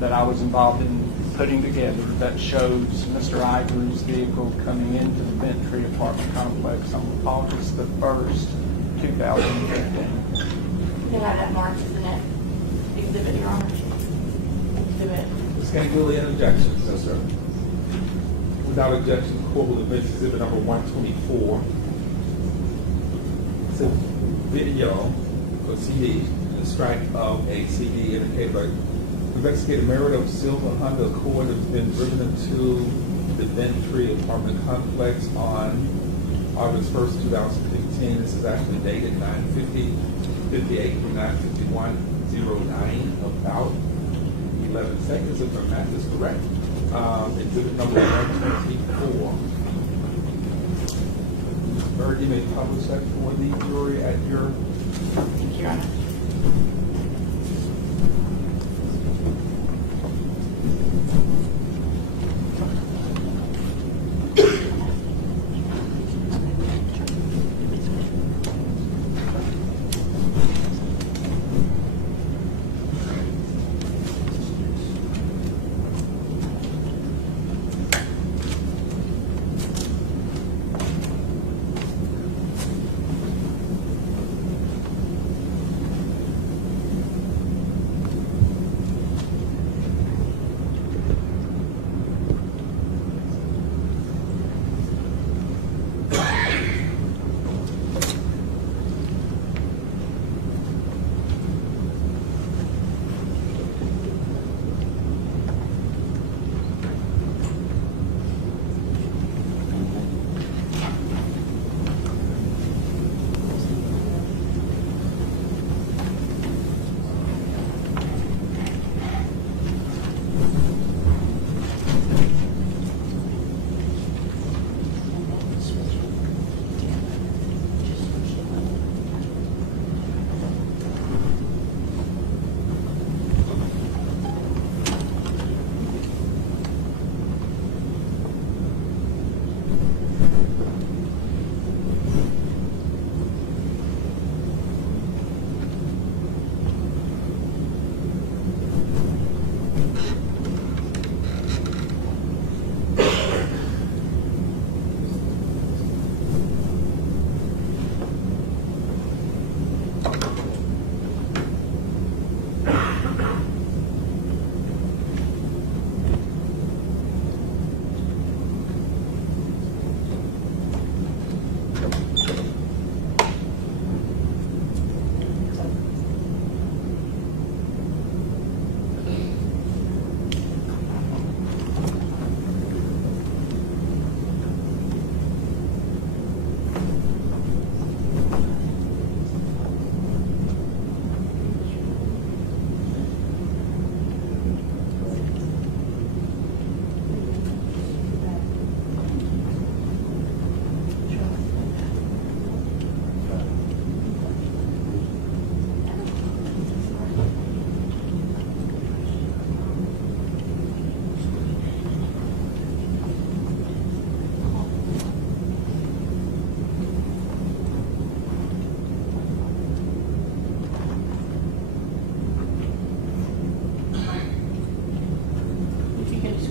that I was involved in putting together, that shows Mr. Ivory's vehicle coming into the Bentry apartment complex on August the 1st, 2015. You have that marked as the next exhibit, Your Honor. Exhibit. Ms. Kangulia, any objections? No, sir. Without objection, the court will admit exhibit number 124. It's a video or CD, an extract of a CD indicated by investigator Meredith Silva Honda Accord has been driven into the Bentry apartment complex on August 1st, 2015. This is actually dated 9/50/58 through 9/51/09, about 11 seconds, if my math is correct. Exhibit number 124. Bird, you may publish that for the jury at your... Thank you, Your Honor.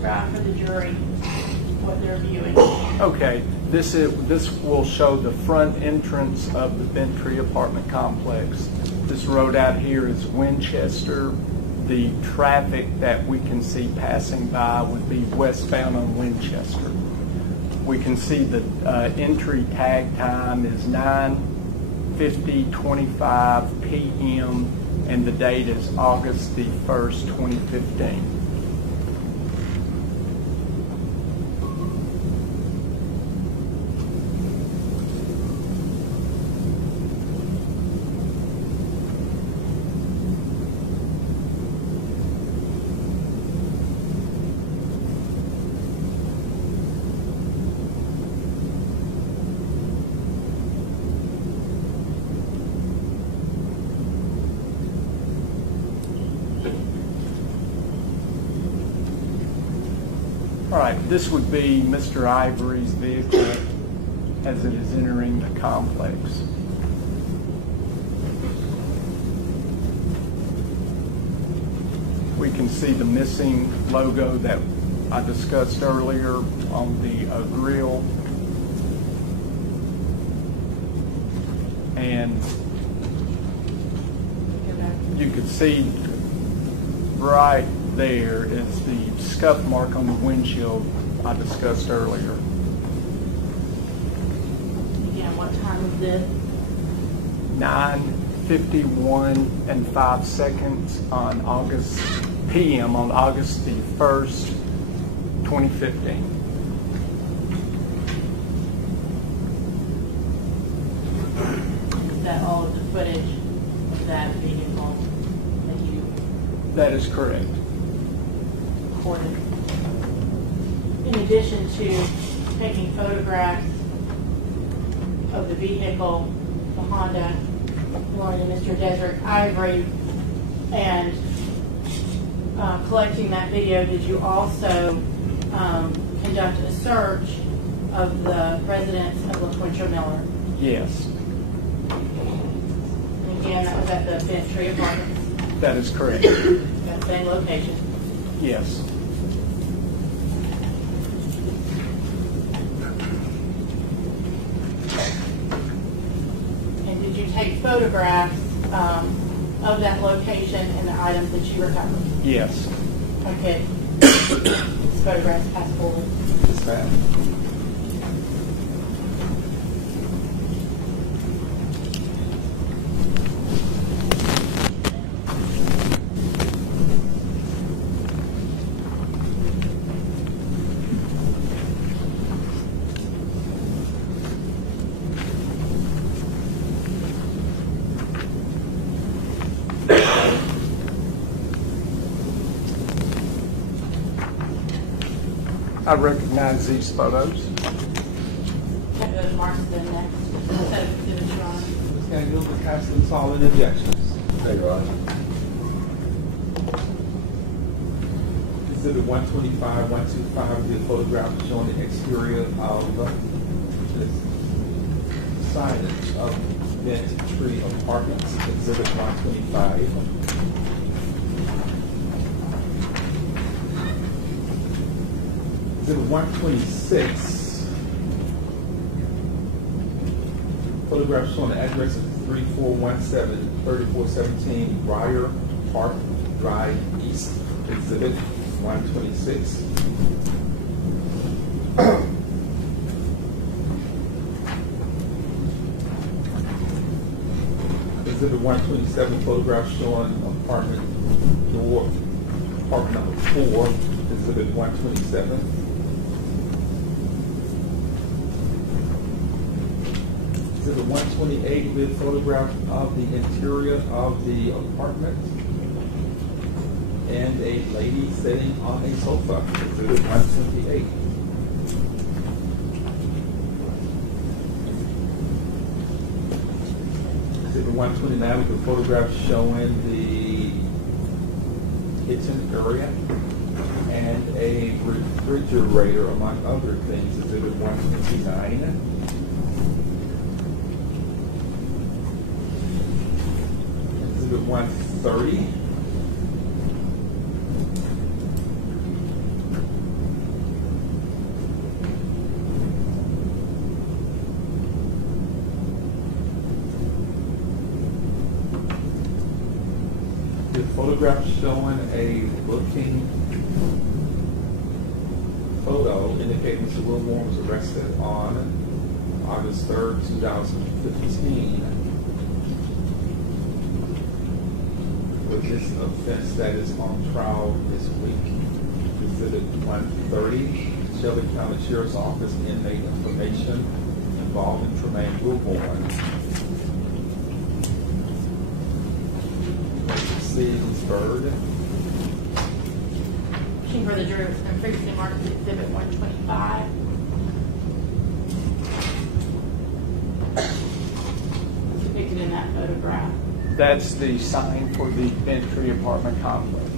For the jury what they're viewing. Okay, this will show the front entrance of the Bentry apartment complex. This road out here is Winchester. The traffic that we can see passing by would be westbound on Winchester. We can see the entry tag time is 9:50:25 p.m. and the date is August the 1st, 2015. All right, this would be Mr. Ivory's vehicle as it is entering the complex. We can see the missing logo that I discussed earlier on the grill. And you can see right there is the scuff mark on the windshield I discussed earlier. Again, what time was this? 9:51 and 5 seconds on August p.m. on August the 1st, 2015. Is that all of the footage of that vehicle that you That is correct. recorded? In addition to taking photographs of the vehicle, the Honda, belonging to Mr. Desert Ivory, and collecting that video, did you also conduct a search of the residence of LaQuintra Miller? Yes, And again, that was at the Bent Tree Apartments, that is correct. that same location. Yes. And did you take photographs of that location and the items that you recovered? Yes. Okay. These photographs pass forward. Yes, ma'am. I recognize these photos. Have those marks in next set of exhibits, Your Honor. Ms. Gangill, the council solid objections. Thank you, Your Honor. Exhibit 125, 125, the photograph showing the exterior of the signage of Bent Tree Apartments. Exhibit 125. Exhibit 126. Photograph showing the address of 3417 3417 Briar Park Drive East. Exhibit 126. Exhibit 127, photograph showing apartment number 4, exhibit 127. Exhibit 128 with photograph of the interior of the apartment and a lady sitting on a sofa, exhibit 128. Exhibit 129 with the photograph showing the kitchen area and a refrigerator, among other things, exhibit 129. Exhibit 130. The photograph showing a looking photo indicating Mr. Wilbourn was arrested on August 3rd, 2015. With this offense that is on trial this week. Exhibit 130, Shelby County Sheriff's Office inmate information involving Tremaine Wilbourn. Ms. Bird. Motion for the jury was previously marked as exhibit 125. Depicted in that photograph. That's the sign for the Bent Tree apartment complex.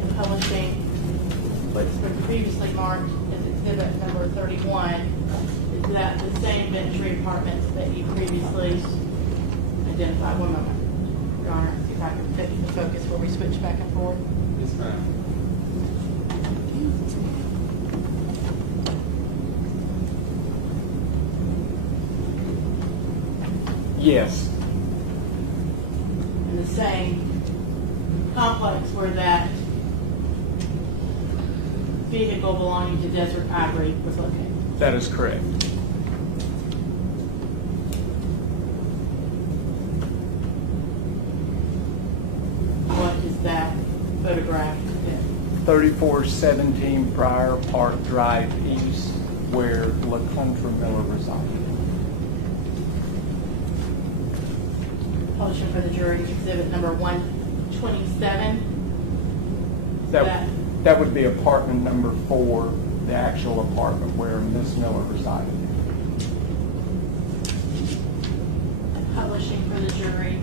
And publishing what's been previously marked as exhibit number 31, is that the same Ventry apartments that you previously identified? One moment, Your Honor, see if I can fix the focus where we switch back and forth. Yes, ma'am. Yes, In the same complex where that vehicle belonging to Desert Ivory was located. that is correct. What is that photograph? 3417 Briar Park Drive East, where LaClundra Miller resided. Publishing for the jury, exhibit number 127. That would be apartment number 4, the actual apartment where Miss Miller resided. Publishing for the jury,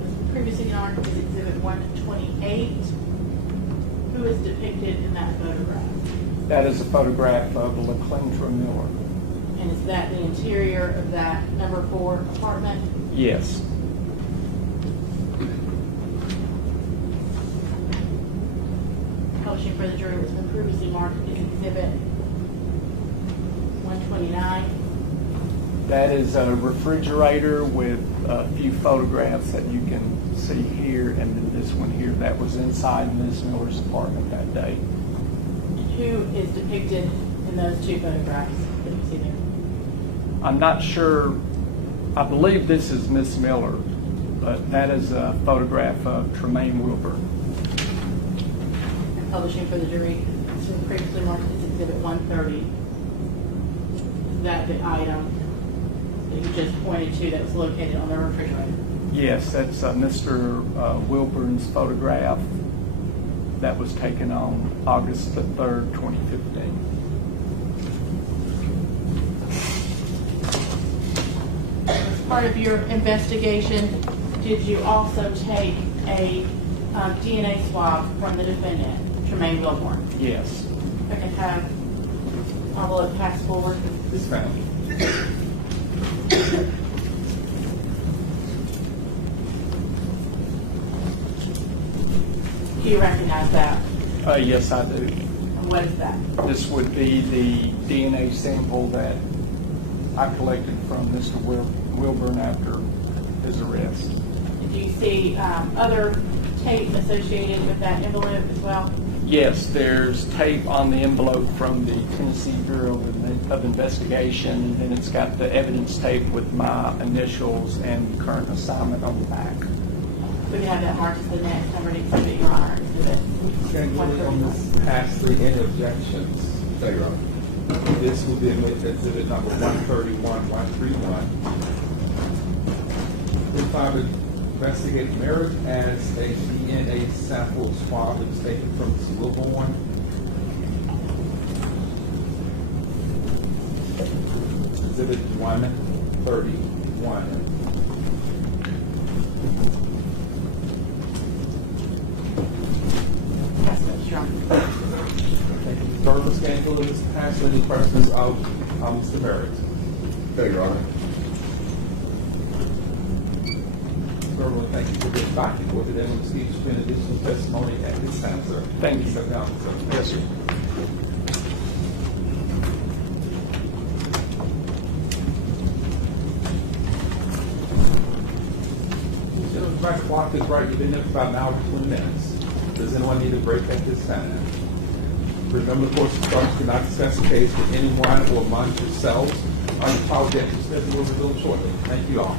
was previously marked as exhibit 128. Who is depicted in that photograph? That is a photograph of LaClundra Miller. And is that the interior of that number 4 apartment? Yes. Publishing for the jury was been previously marked as exhibit 129. That is a refrigerator with a few photographs that you can see here, and then this one here that was inside Ms. Miller's apartment that day. Who is depicted in those 2 photographs that you see there? I'm not sure, I believe this is Miss Miller, but that is a photograph of Tremaine Wilbourn. And publishing for the jury was been previously marked as exhibit 130. Is that the item that you just pointed to that was located on the refrigerator? Yes, that's Mr. Wilburn's photograph that was taken on August the 3rd, 2015. As part of your investigation, did you also take a DNA swab from the defendant, Tremaine Wilbourn? Yes. I can have envelope pass forward. Yes, ma'am. Do you recognize that? Yes, I do. And what is that? This would be the DNA sample that I collected from Mr. Wilbourn after his arrest. Did you see other tape associated with that envelope as well? Yes, there's tape on the envelope from the Tennessee Bureau of Investigation, and then it's got the evidence tape with my initials and current assignment on the back. We can have that marked as the next number to exhibit, Your Honor. Exhibit Can you look on this past 3 any objections? No, Your Honor. This will be exhibit number 131, 131. We found to investigate marriage as a DNA sample swab that was taken from Mr. Wilbourn. Exhibit 131. Yes, Mr. Your Honor. Thank you. Verbal scandal is passed. Any questions of Mr. Merritt? No, Your Honor. Verbal, thank you for being back before today. We'll receive an additional testimony at this time, sir. Thank you. Step down, sir. Yes, sir. The clock is right. You've been there for about an hour and 20 minutes. Does anyone need a break at this time? Remember, of course, the charge cannot discuss the case with anyone or among yourselves. I apologize. We'll resume shortly. Thank you all.